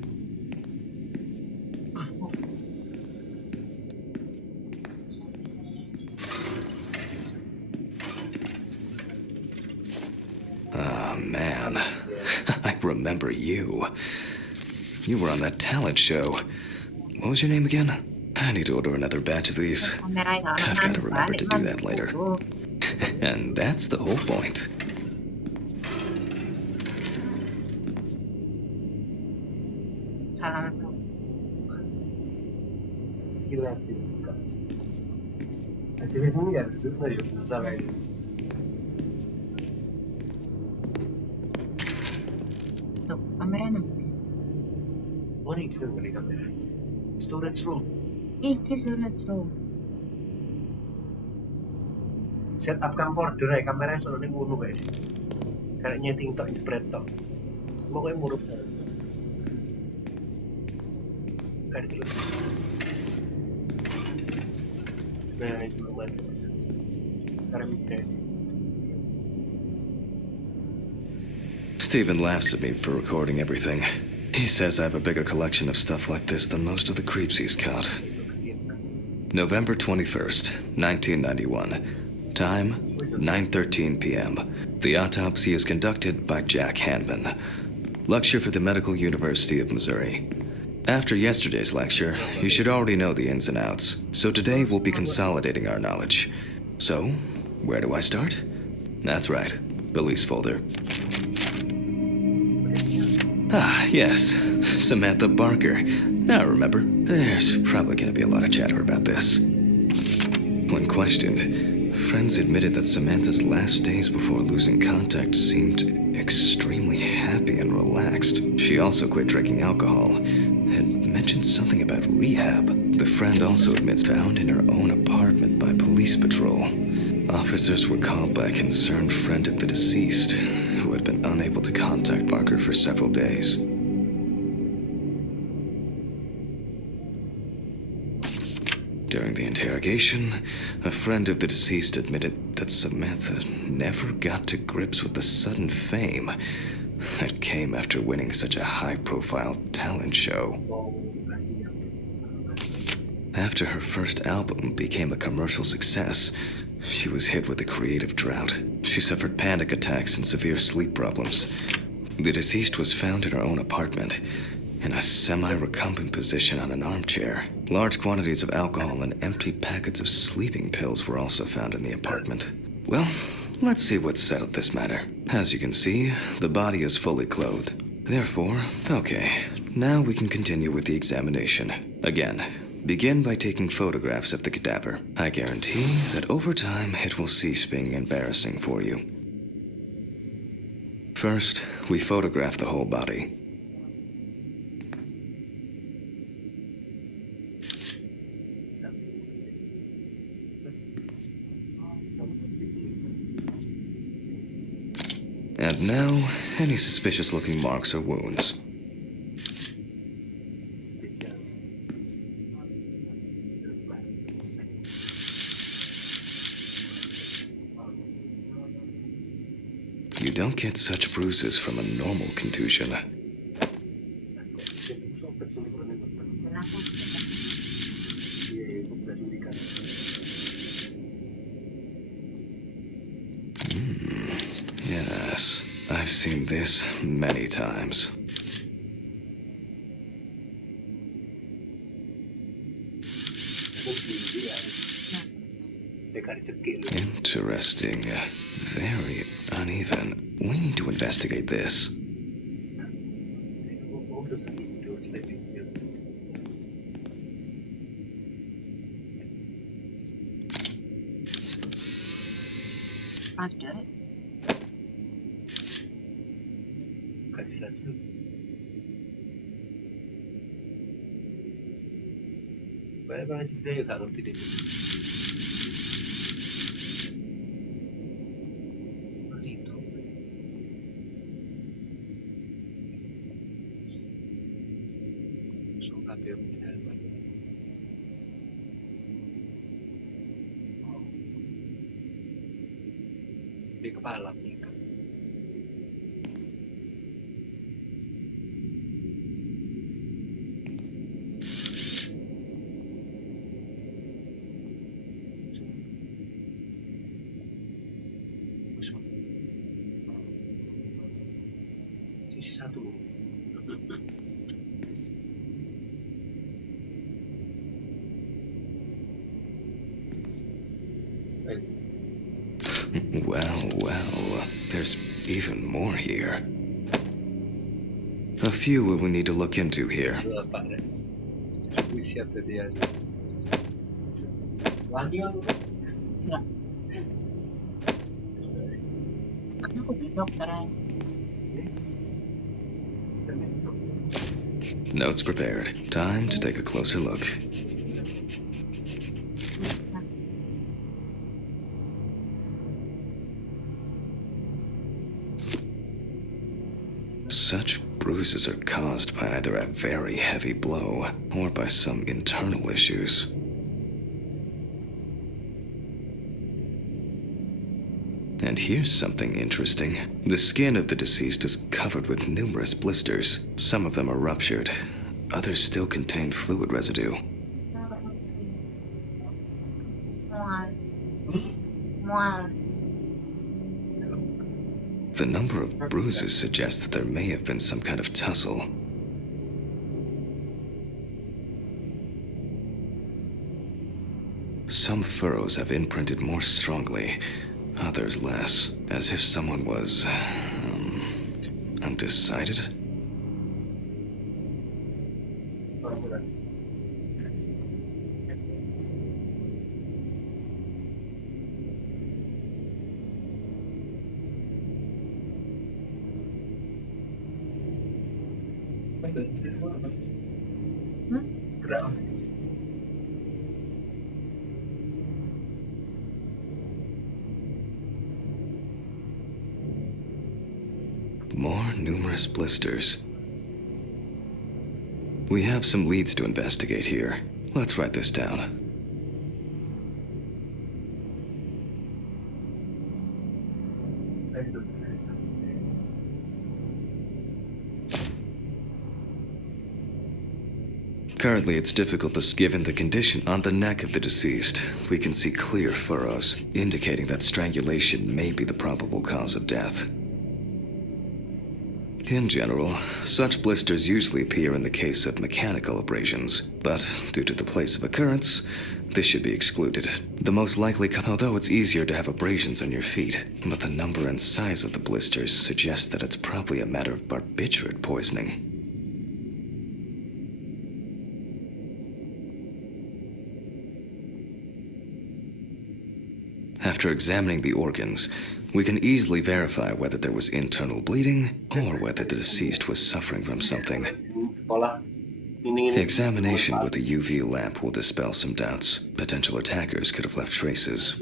Oh, man. I remember you. You were on that talent show. What was your name again? I need to order another batch of these. Kamera gak I've got to remember to do that later. And that's the whole point. Salam tuh. Gila dibuka. Jadi ini gak duduk lah yuk, masalah ini. Tuh, kameranya. Mana yang kita beli kamera? Storage room. Iki sudah tuh. Setup camcorder ya, kameranya soalnya ngono kayak. Kayak nyeting tok jebret tok. Pokoknya muruk banget. Kayak gitu. Nah, itu lumayan. Karena mikir. Steven laughs at me for recording everything. He says I have a bigger collection of stuff like this than most of the creeps he's caught. November 21st, 1991. Time, 9:13 p.m. The autopsy is conducted by Jack Hanman. Lecture for the Medical University of Missouri. After yesterday's lecture, you should already know the ins and outs, so today we'll be consolidating our knowledge. So, where do I start? That's right, police folder. Ah, yes, Samantha Barker. Now remember, there's probably going to be a lot of chatter about this. When questioned, friends admitted that Samantha's last days before losing contact seemed extremely happy and relaxed. She also quit drinking alcohol, had mentioned something about rehab. The friend also admits found in her own apartment by police patrol. Officers were called by a concerned friend of the deceased, who had been unable to contact Barker for several days. During the interrogation, a friend of the deceased admitted that Samantha never got to grips with the sudden fame that came after winning such a high-profile talent show. After her first album became a commercial success, she was hit with a creative drought. She suffered panic attacks and severe sleep problems. The deceased was found in her own apartment, in a semi-recumbent position on an armchair. Large quantities of alcohol and empty packets of sleeping pills were also found in the apartment. Well, let's see what settled this matter. As you can see, the body is fully clothed. Therefore, okay, now we can continue with the examination. Again, begin by taking photographs of the cadaver. I guarantee that over time it will cease being embarrassing for you. First, we photograph the whole body. And now, any suspicious-looking marks or wounds. You don't get such bruises from a normal contusion. Yes, I've seen this many times. Interesting. Very uneven. We need to investigate this. Mas Derek. Banyak orang cerita juga gak ngerti deh. Masih itu. So kafe kita banyak. Di kepala nih kan. Sisi satu. Well, there's even more here. A few we will need to look into here. Apa deh? Siap tadi aja. Lagi aku. Enggak. Kan aku di dokter aja. Notes prepared. Time to take a closer look. Such bruises are caused by either a very heavy blow or by some internal issues. And here's something interesting. The skin of the deceased is covered with numerous blisters. Some of them are ruptured. Others still contain fluid residue. Mual. The number of bruises suggests that there may have been some kind of tussle. Some furrows have imprinted more strongly, others less, as if someone was, undecided? Berapa? numerous blisters. We have some leads to investigate here. Let's write this down. Currently, it's difficult to given the condition on the neck of the deceased. We can see clear furrows, indicating that strangulation may be the probable cause of death. In general, such blisters usually appear in the case of mechanical abrasions, but due to the place of occurrence, this should be excluded. The most likely, although it's easier to have abrasions on your feet, but the number and size of the blisters suggests that it's probably a matter of barbiturate poisoning. After examining the organs, we can easily verify whether there was internal bleeding or whether the deceased was suffering from something. The examination with a UV lamp will dispel some doubts. Potential attackers could have left traces.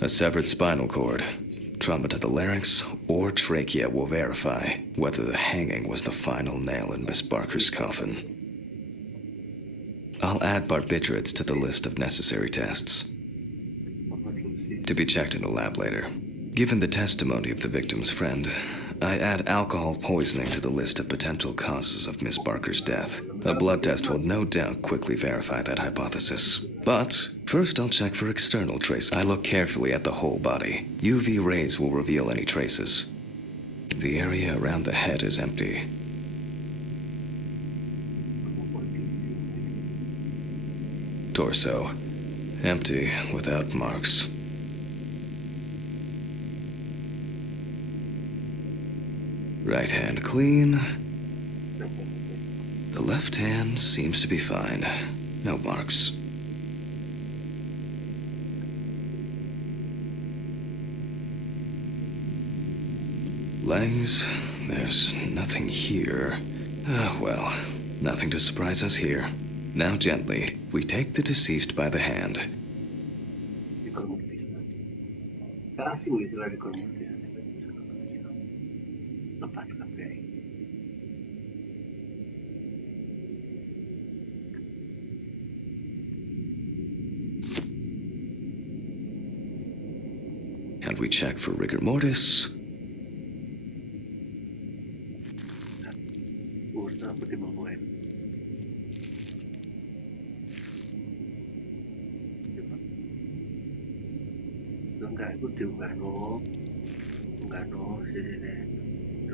A severed spinal cord, trauma to the larynx, or trachea will verify whether the hanging was the final nail in Miss Barker's coffin. I'll add barbiturates to the list of necessary tests, to be checked in the lab later. Given the testimony of the victim's friend, I add alcohol poisoning to the list of potential causes of Miss Barker's death. A blood test will no doubt quickly verify that hypothesis. But first I'll check for external traces. I look carefully at the whole body. UV rays will reveal any traces. The area around the head is empty. Torso, empty without marks. Right hand clean. The left hand seems to be fine. No marks. Legs, there's nothing here. Well, nothing to surprise us here. Now gently, we take the deceased by the hand. And we check for rigor mortis.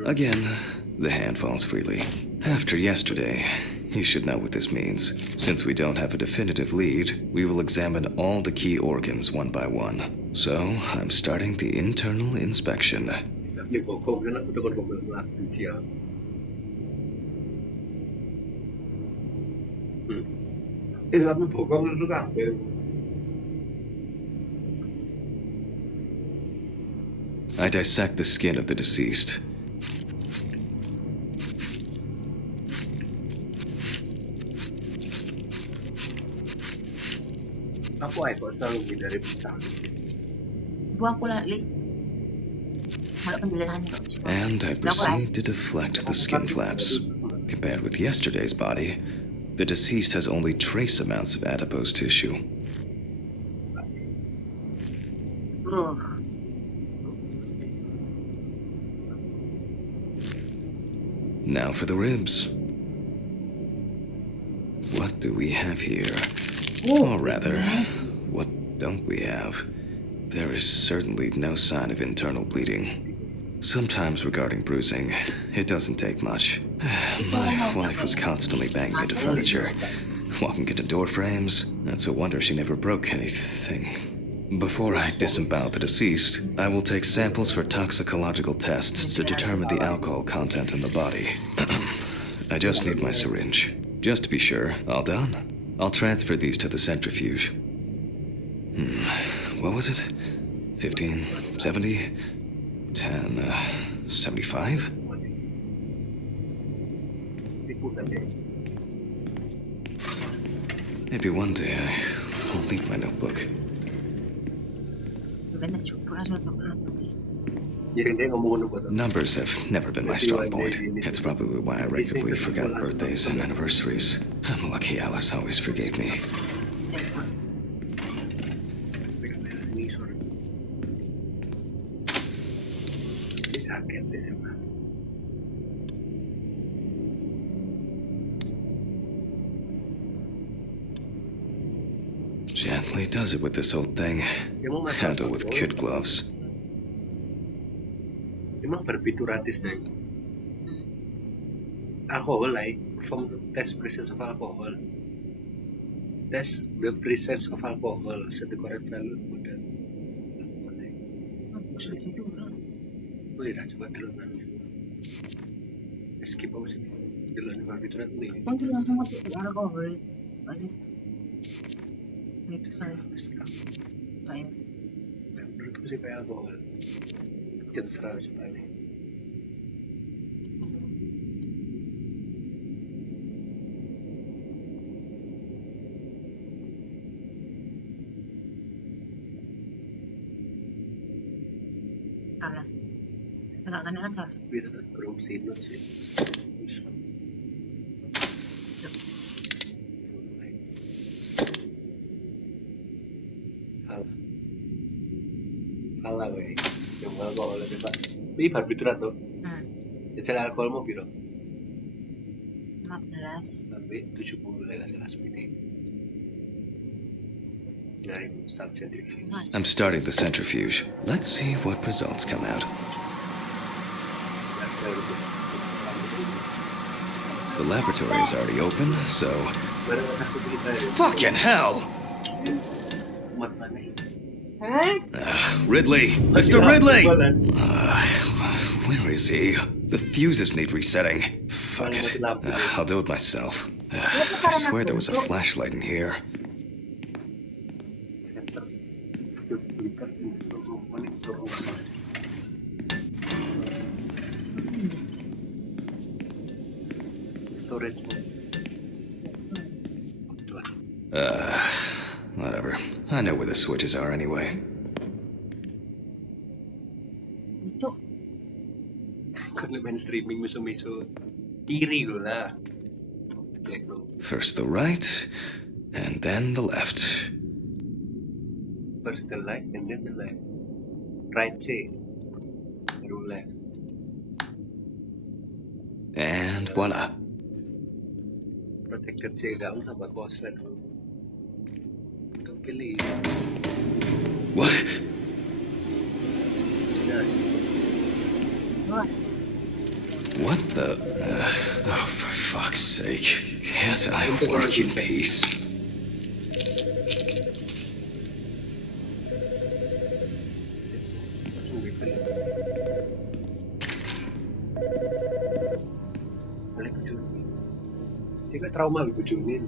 Again, the hand falls freely. After yesterday, you should know what this means. Since we don't have a definitive lead, we will examine all the key organs one by one. So, I'm starting the internal inspection. I dissect the skin of the deceased. And I proceed to deflect the skin flaps. Compared with yesterday's body, the deceased has only trace amounts of adipose tissue. Now for the ribs. What do we have here? Or rather, what don't we have? There is certainly no sign of internal bleeding. Sometimes regarding bruising, it doesn't take much. My wife was constantly banging into furniture, walking into door frames. It's a wonder she never broke anything. Before I disembowel the deceased, I will take samples for toxicological tests to determine the alcohol content in the body. I just need my syringe. Just to be sure, all done. I'll transfer these to the centrifuge. What was it? 15, 70, 10, 75? Maybe one day I'll need my notebook. 맨날 족보라 저러고 아프지. Jadi dia ngomong apa tuh? Numbers have never been my strong point. It's probably why I regularly forgot birthdays and anniversaries. I'm lucky Alice always forgave me. Telepon. Ini suara. Ini sakit deh sebenarnya. Gently does it with this old thing. Dia mau makan Handle with kid gloves. Emang barbituratis deh. Alcohol like from the test presence of alcohol. Test the presence of alcohol set the correct value for that. Alcohol like. Maksud itu berat. Oh iya, coba terusan. Skip apa sih? Duluan barbiturat nih. Kan tuh langsung masuk ke alkohol. Masih. Itu kayak kayak Menurutku sih kayak alkohol. Kita serah coba nih. salah. Agak kanan kan salah. Beda kan korupsi itu sih. Salah weh. Yang alkohol aja pak. Ini barbiturat tuh. Jadi alkohol mau biro. 15. Sampai 70 lah nggak salah seperti itu. Nah, start centrifuge. I'm starting the centrifuge. Let's see what results come out. The laboratory is already open, so... Fucking hell! Ridley! Mr. Ridley! Where is he? The fuses need resetting. Fuck it. I'll do it myself. I swear there was a flashlight in here. Storage mode. Whatever. I know where the switches are anyway. Itu. Kan main streaming miso-miso. Iri lo lah. First the right, and then the left. First the right and then the left. Right say. Baru left. And voila. Protected C daun sama korslet dulu. Itu pilih. What? Sudah sih. What the... oh, for fuck's sake. Can't I work in peace? Langsung dipilih. Balik ke Juni. Jika trauma ke Juni.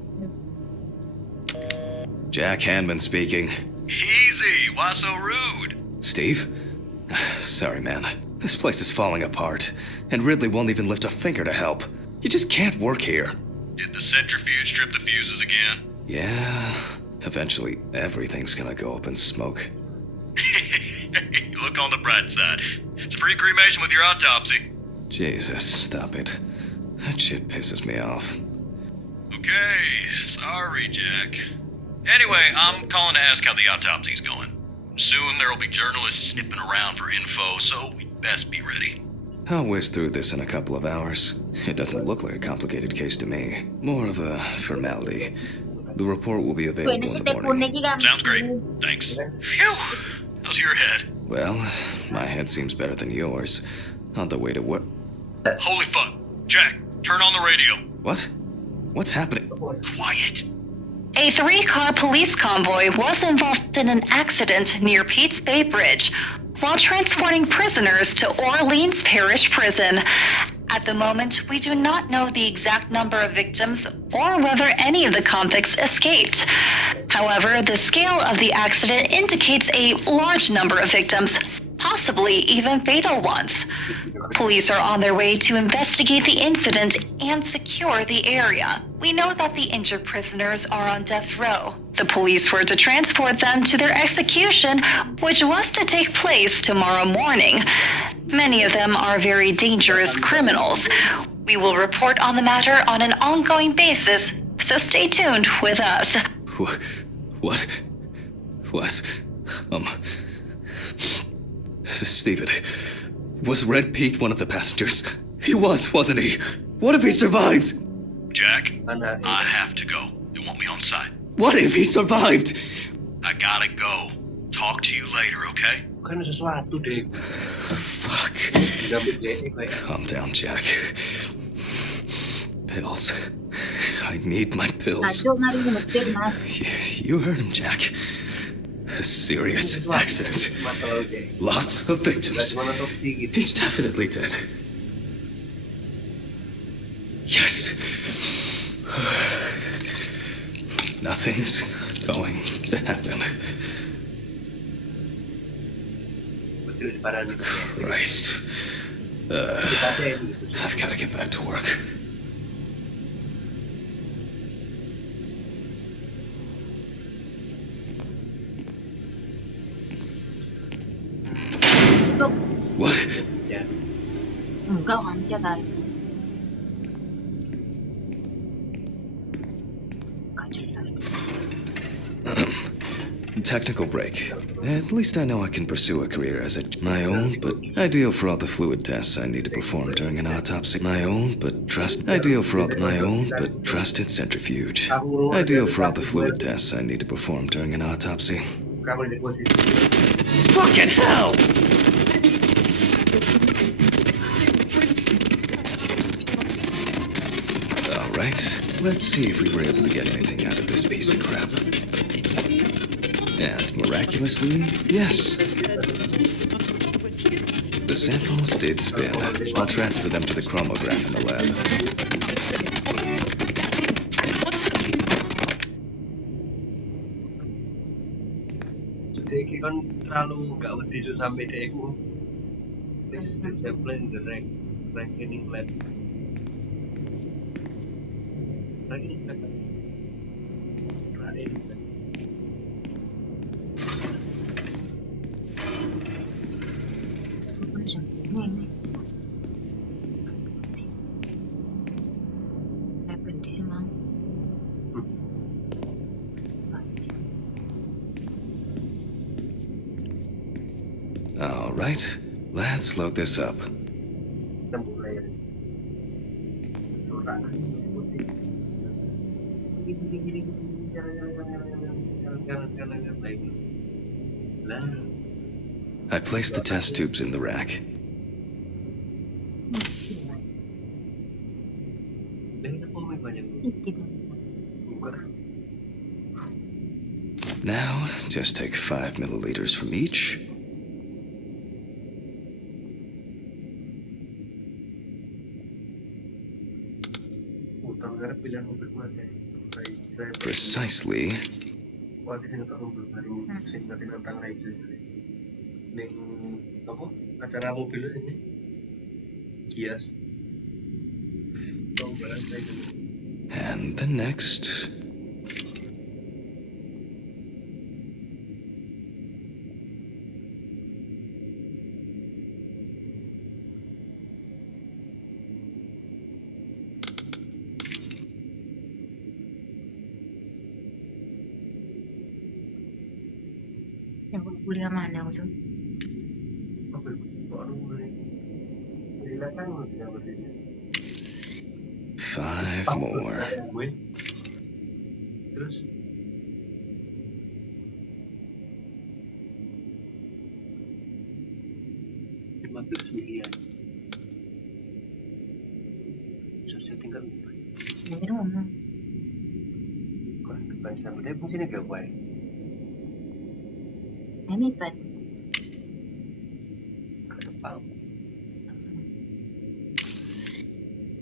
Jack Hanman speaking. Easy, why so rude? Steve? Sorry, man. This place is falling apart, and Ridley won't even lift a finger to help. You just can't work here. Did the centrifuge strip the fuses again? Yeah, eventually everything's gonna go up in smoke. Look on the bright side. It's a free cremation with your autopsy. Jesus, stop it. That shit pisses me off. Okay, sorry, Jack. Anyway, I'm calling to ask how the autopsy's going. Soon there'll be journalists sniffing around for info, so we'd best be ready. I'll whiz through this in a couple of hours. It doesn't look like a complicated case to me. More of a formality. The report will be available in the morning. Sounds great. Thanks. Phew! How's your head? Well, my head seems better than yours. On the way to work. Holy fuck. Jack, turn on the radio. What? What's happening? Quiet. A 3-car police convoy was involved in an accident near Pete's Bay Bridge while transporting prisoners to Orleans Parish Prison. At the moment, we do not know the exact number of victims or whether any of the convicts escaped. However, the scale of the accident indicates a large number of victims, possibly even fatal ones. Police are on their way to investigate the incident and secure the area. We know that the injured prisoners are on death row. The police were to transport them to their execution, which was to take place tomorrow morning. Many of them are very dangerous criminals. We will report on the matter on an ongoing basis, so stay tuned with us. What? Was... Steven, was Red Pete one of the passengers? He was, wasn't he? What if he survived? Jack, I have to go. You want me on site? What if he survived? I gotta go. Talk to you later, okay? Kan sesuatu deh. Fuck. Gambit DE kayak. Calm down, Jack. Pills. I need my pills. Aduh, mari ngetir, Mas. You heard him, Jack. A serious accident. Masalah deh. Lots of victims. Gimana autopsi gitu. He's definitely dead. Yes. Nothing's going to happen. Betul di parah nih. Christ. Kita ini. I've got to get back to work. Itu What? Ya. enggak orang chat ay. Gak jelas. Technical break. At least I know I can pursue a career as my own, but ideal for all the fluid tests I need to perform during an autopsy. Ideal for all my own, but trusted centrifuge. Ideal for all the fluid tests I need to perform during an autopsy. Kamu di posisi. Fucking hell! All right, let's see if we were able to get anything out of this piece of crap. And miraculously, yes. The samples did spin. I'll transfer them to the chromograph in the lab. Sudah iki kan terlalu gak wedi so sampai dek ku. This sample in the ranking lab. Ranking lab. Ranking lab. Pun sempurna ini. Level di sana. All right, let's load this up. Kita mulai. I placed the test tubes in the rack. Now, just take 5 milliliters from each. Precisely. Acara mobil ini Kias. And the next. Yang kuliah mana aku tuh? Five more. Terus miliar. Saya tinggal Yang itu mana? kalau depan sampai pun sini gak baik. Ini pet. Ke depan.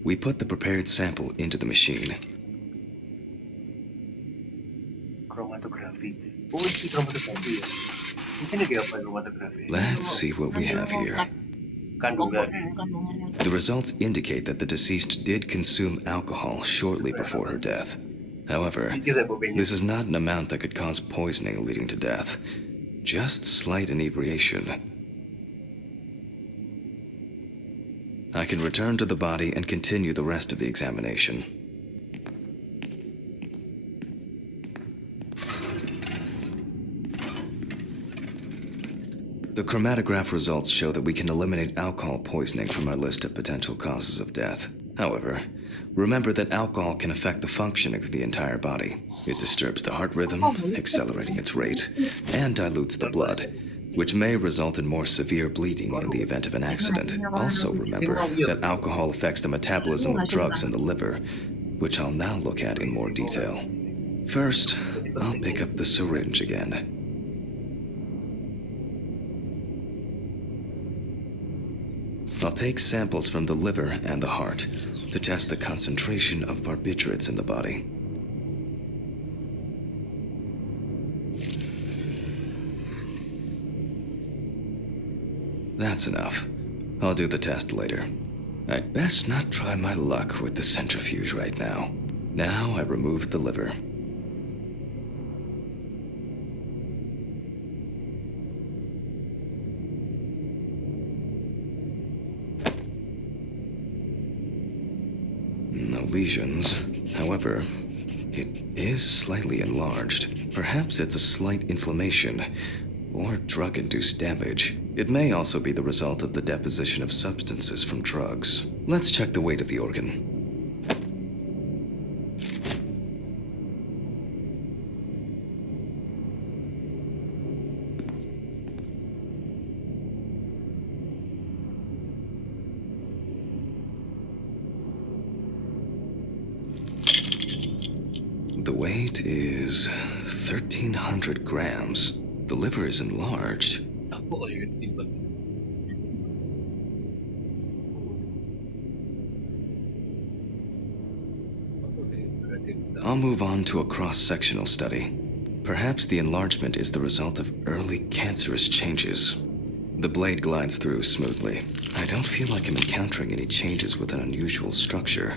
We put the prepared sample into the machine. Kromatografi. Oh, ini kromatografi ya. Di sini gak apa kromatografi. Let's see what we have here. kandungan. Kandungannya. The results indicate that the deceased did consume alcohol shortly before her death. However, Kira bobengnya. this is not an amount that could cause poisoning leading to death, just slight inebriation. I can return to the body and continue the rest of the examination. The chromatograph results show that we can eliminate alcohol poisoning from our list of potential causes of death. However, remember that alcohol can affect the functioning of the entire body. It disturbs the heart rhythm, accelerating its rate, and dilutes the blood, which may result in more severe bleeding in the event of an accident. Also remember that alcohol affects the metabolism of drugs in the liver, which I'll now look at in more detail. First, I'll pick up the syringe again. I'll take samples from the liver and the heart to test the concentration of barbiturates in the body. That's enough. I'll do the test later. I'd best not try my luck with the centrifuge right now. Now I removed the liver. No lesions. However, it is slightly enlarged. Perhaps it's a slight inflammation or drug-induced damage. It may also be the result of the deposition of substances from drugs. Let's check the weight of the organ. The weight is 1,300 grams. The liver is enlarged. Aku kalau yang timbang. I'll move on to a cross-sectional study. Perhaps the enlargement is the result of early cancerous changes. The blade glides through smoothly. I don't feel like I'm encountering any changes with an unusual structure.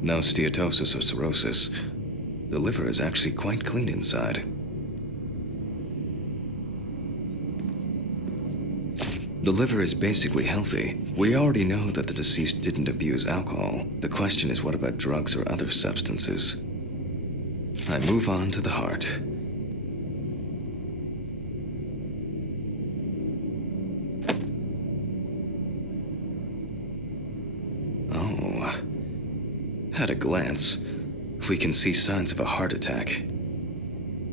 No steatosis or cirrhosis. The liver is actually quite clean inside. The liver is basically healthy. We already know that the deceased didn't abuse alcohol. The question is, what about drugs or other substances? I move on to the heart. Oh. At a glance, we can see signs of a heart attack.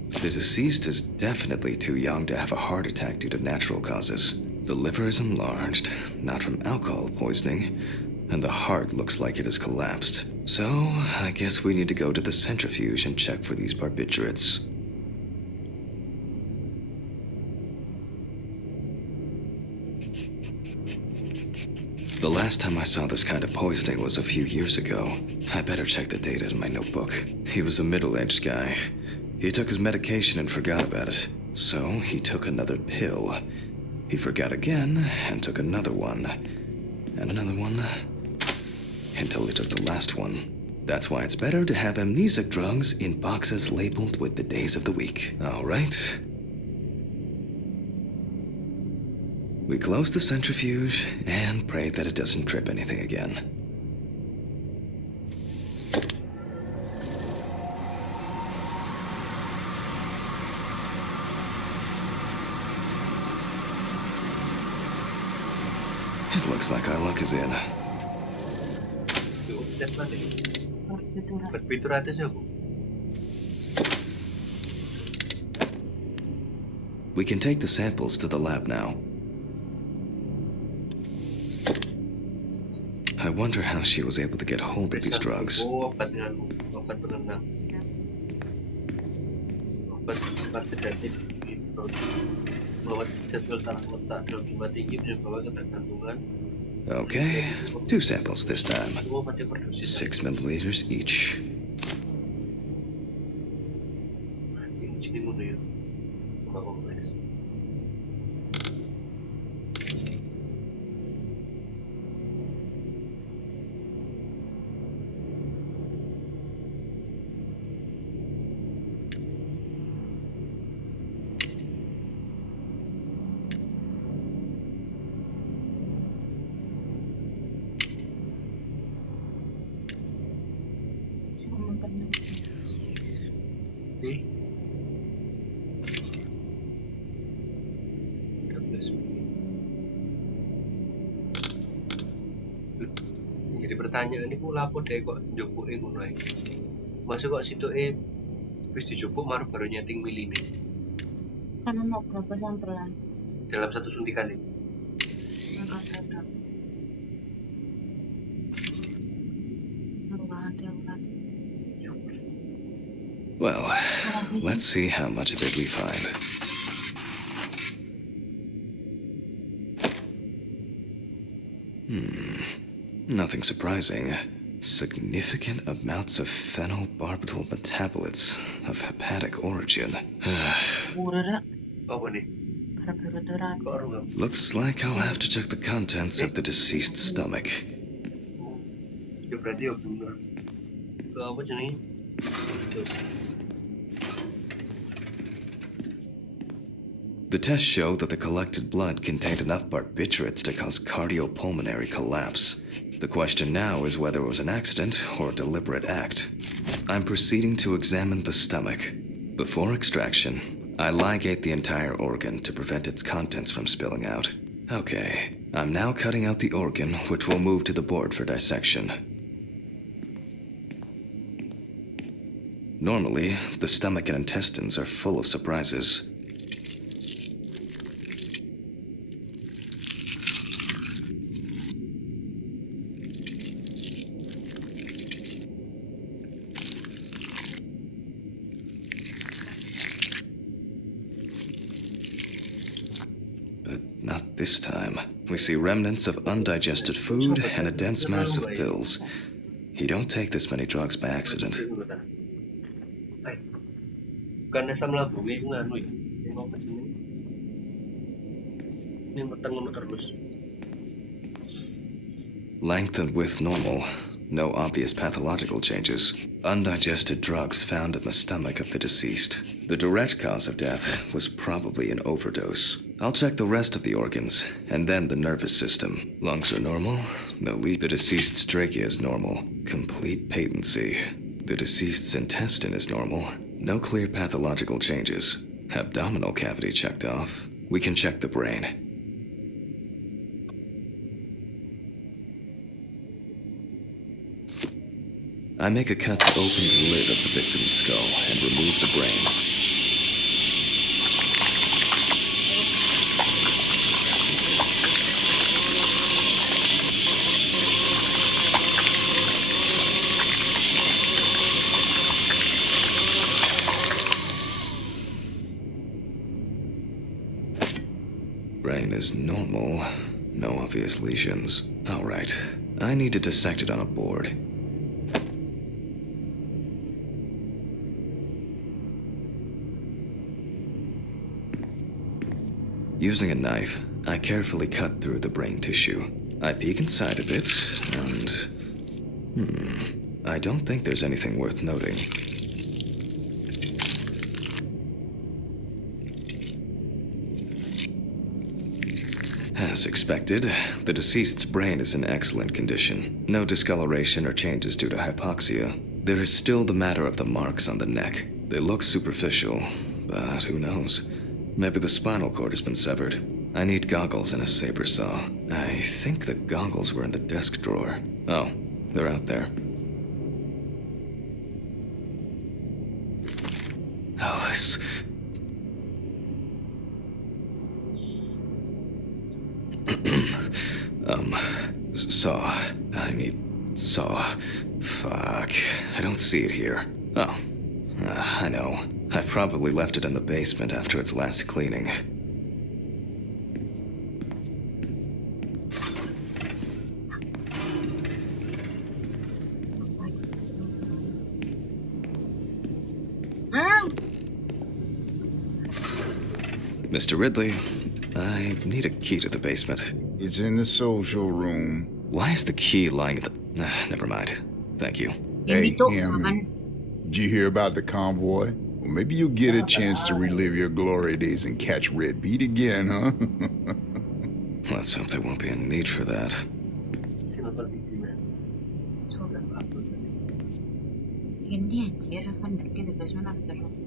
The deceased is definitely too young to have a heart attack due to natural causes. The liver is enlarged, not from alcohol poisoning, and the heart looks like it has collapsed. So, I guess we need to go to the centrifuge and check for these barbiturates. The last time I saw this kind of poisoning was a few years ago. I better check the data in my notebook. He was a middle-aged guy. He took his medication and forgot about it. So he took another pill. He forgot again and took another one. And another one. Until he took the last one. That's why it's better to have amnesic drugs in boxes labeled with the days of the week. All right. We close the centrifuge and pray that it doesn't trip anything again. It looks like our luck is in. Cek mana ya? Barbiturat. Barbituratnya siapa? We can take the samples to the lab now. I wonder how she was able to get hold of these drugs. Oh, obat penenang. Obat bersifat sedatif membuat sel saraf otak dalam jumlah tinggi menyebabkan ketergantungan. Okay, 2 samples this time. Dua obat overdosis. 6 milliliters each. sini ngono ya. Tambah kompleks. Sama kena. Oke. Udah plus. Jadi pertanyaan ini lapo deh kok njobuke ngono ae. Masuk kok sidoke wis dijupuk baru nyeting miline Kan ono berapa sampelan? dalam satu suntikan ini. Enggak ada. Enggak ada yang tadi. Well, let's see how much of it we find. Nothing surprising. Significant amounts of phenobarbital metabolites of hepatic origin. Murah Apa nih? para berat. Kok orang Looks like I'll have to check the contents of the deceased's stomach. ya berarti ya bener. Ke apa jenenge? Dosis. The tests showed that the collected blood contained enough barbiturates to cause cardiopulmonary collapse. The question now is whether it was an accident or a deliberate act. I'm proceeding to examine the stomach. Before extraction, I ligate the entire organ to prevent its contents from spilling out. Okay, I'm now cutting out the organ, which will move to the board for dissection. Normally, the stomach and intestines are full of surprises. Not this time. We see remnants of undigested food and a dense mass of pills. You don't take this many drugs by accident. Ay. Bukan asam lambung itu nganu ya. Yang apa jenenge? Ini meteng ngono terus. Length and width normal. No obvious pathological changes. Undigested drugs found in the stomach of the deceased. The direct cause of death was probably an overdose. I'll check the rest of the organs, and then the nervous system. Lungs are normal. No leak. The deceased's trachea is normal. Complete patency. The deceased's intestine is normal. No clear pathological changes. Abdominal cavity checked off. We can check the brain. I make a cut to open the lid of the victim's skull and remove the brain. Brain is normal. No obvious lesions. All right. I need to dissect it on a board. Using a knife, I carefully cut through the brain tissue. I peek inside of it, and... I don't think there's anything worth noting. As expected, the deceased's brain is in excellent condition. No discoloration or changes due to hypoxia. There is still the matter of the marks on the neck. They look superficial, but who knows? Maybe the spinal cord has been severed. I need goggles and a saber saw. I think the goggles were in the desk drawer. Oh, they're out there. Alice. Saw. I need saw. Fuck. I don't see it here. Oh. I know. I probably left it in the basement after its last cleaning. Mr. Ridley, I need a key to the basement. It's in the social room. Why is the key lying at the... never mind. Thank you. Hey, Hindi to, Hammond. kapan. Did you hear about the convoy? Well, maybe you'll get a chance to relive your glory days and catch Red Beat again, huh? Let's hope there won't be a need for that. Sinopal easy man. So, That's upload na. hindi yan. Clear Fantech the basement after all.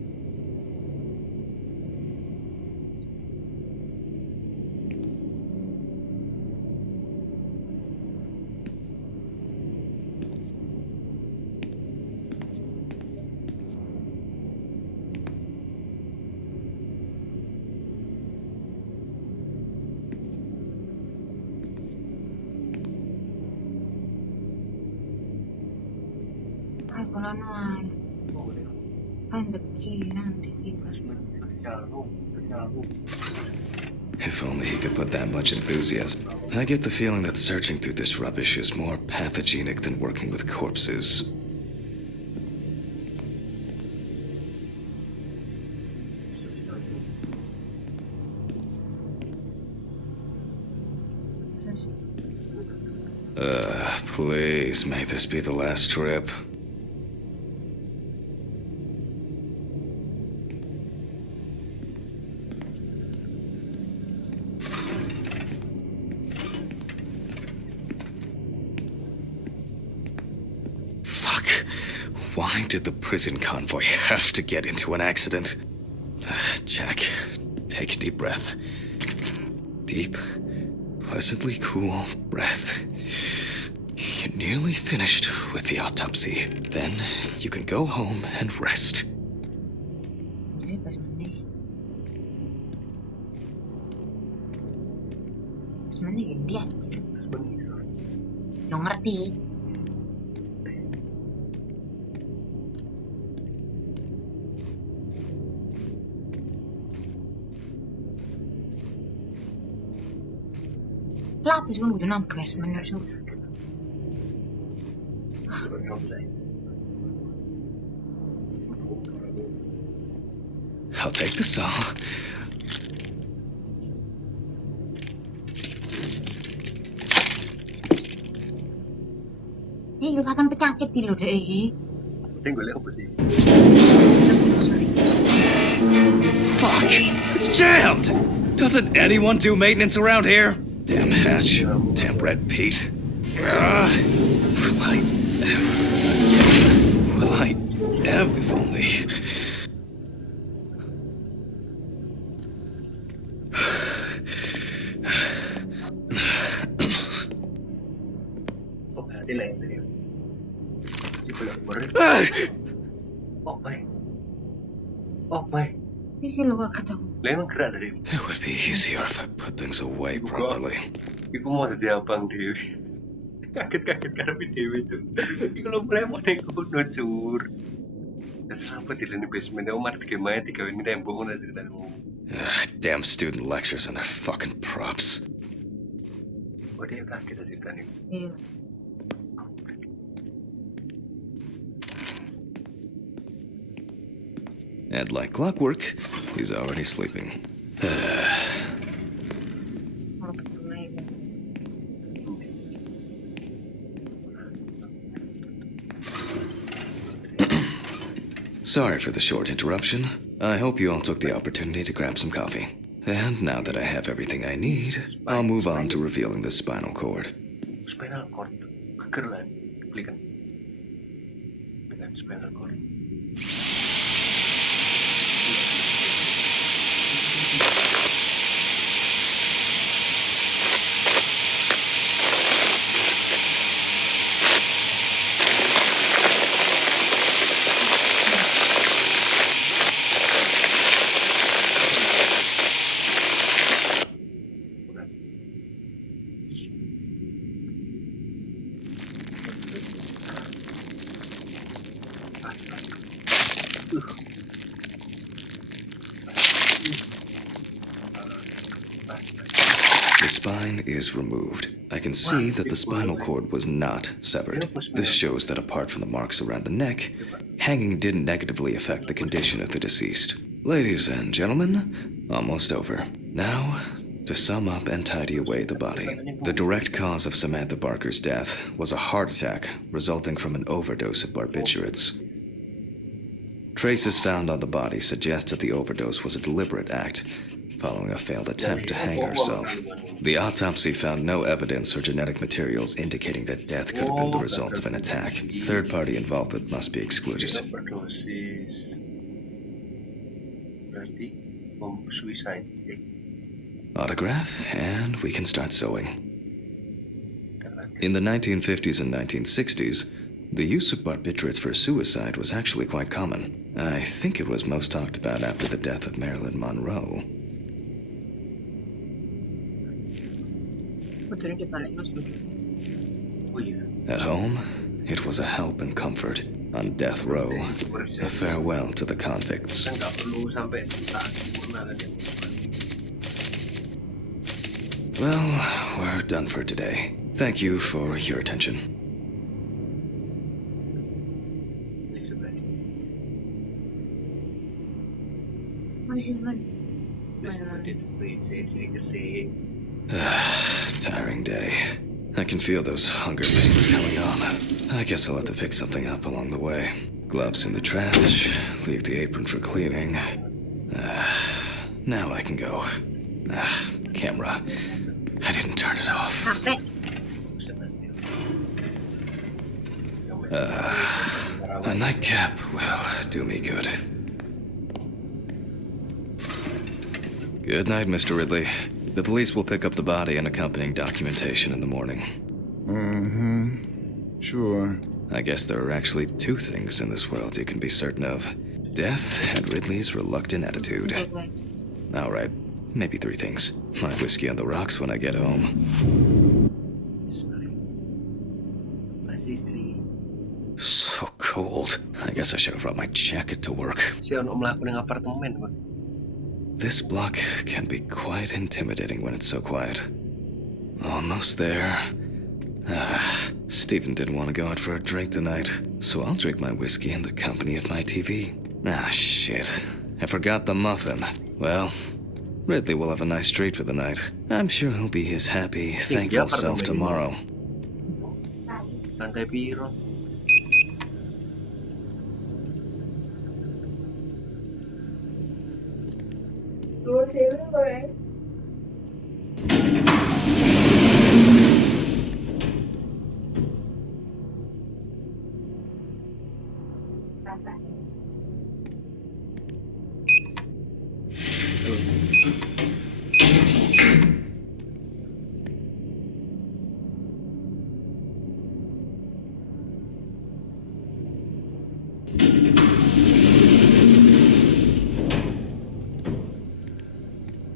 Ay, kalau no ay. Oo, wala. Find the key. Basement, social room. If only he could put that much enthusiasm. I get the feeling that searching through this rubbish is more pathogenic than working with corpses. Social room. Please, may this be the last trip. Fuck. Why did the prison convoy have to get into an accident? Jack, take a deep breath. Deep, pleasantly cool breath. You're nearly finished with the autopsy. Then you can go home and rest. Hindi, basement ni. Basement ni, hindi yan. Basement ni, sorry. Yung ngerti. Lapis pun kudu nang ke basement na so. I'll take the saw. Eh, kelihatan penyakit di lo deh ini. Penting gue lihat apa sih? Fuck! It's jammed! Doesn't anyone do maintenance around here? Damn hatch. Damn red Pete. Will I ever... If only... Oh, hati lain tadi. Cipu lah, baru. Oh, baik. Oh, baik. Ini lo gak kata. Lain emang gerak tadi. It would be easier if I put things away properly. Iku mau jadi abang Dewi. Kaget-kaget karena Dewi itu. Iku lo premon iku nucur. Terus apa di lini basement? Omar gimana tiga ini tembok mana ceritamu? Damn student lectures and their fucking props. Oh dia kaget ceritanya. Iya. And like clockwork, he's already sleeping. Kalau ketemu ibu. Sorry for the short interruption. I hope you all took the opportunity to grab some coffee. And now that I have everything I need, I'll move on to revealing the spinal cord. Spinal cord, kegerlan, belikan. Dengan spinal cord. The spine is removed. I can see that the spinal cord was not severed. This shows that apart from the marks around the neck, hanging didn't negatively affect the condition of the deceased. Ladies and gentlemen, Almost over. Now, to sum up and tidy away the body. The direct cause of Samantha Barker's death was a heart attack resulting from an overdose of barbiturates. Traces found on the body suggest that the overdose was a deliberate act, following a failed attempt to hang herself. The autopsy found no evidence or genetic materials indicating that death could have been the result of an attack. Third-party involvement must be excluded. Overdosis. Berarti suicide. Autograph, and we can start sewing. In the 1950s and 1960s, the use of barbiturates for suicide was actually quite common. I think it was most talked about after the death of Marilyn Monroe. At home, it was a help and comfort. On death row, a farewell to the convicts. Nggak perlu sampai tak sempurna kan ya. Well, we're done for today. Thank you for your attention. Tiring day. I can feel those hunger pains coming on. I guess I'll have to pick something up along the way. Gloves in the trash, leave the apron for cleaning. Now I can go. Camera. I didn't turn it off. A nightcap will do me good. Good night, Mr. Ridley. The police will pick up the body and accompanying documentation in the morning. Sure. I guess there are actually two things in this world you can be certain of. Death and Ridley's reluctant attitude. All right, maybe three things. My whiskey on the rocks when I get home. So cold. I guess I should have brought my jacket to work. This block can be quite intimidating when it's so quiet. Almost there. Stephen didn't want to go out for a drink tonight, so I'll drink my whiskey in the company of my TV. Shit. I forgot the muffin. Well, Ridley will have a nice treat for the night. I'm sure he'll be his happy, thankful self tomorrow. Lantai biru.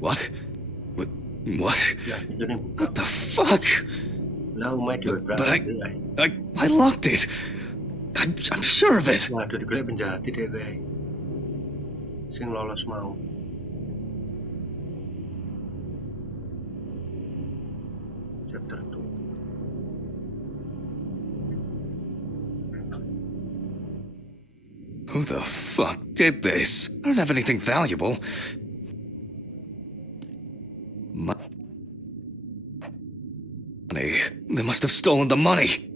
What? What? Ya, pintunya buka. What the fuck? Lah, umay dibuat But berapa? I locked it. I'm sure of it. Waduh, digolek penjahat deh guys. Sing lolos mau. Chapter 2. Who the fuck did this? I don't have anything valuable. Money. They must have stolen the money.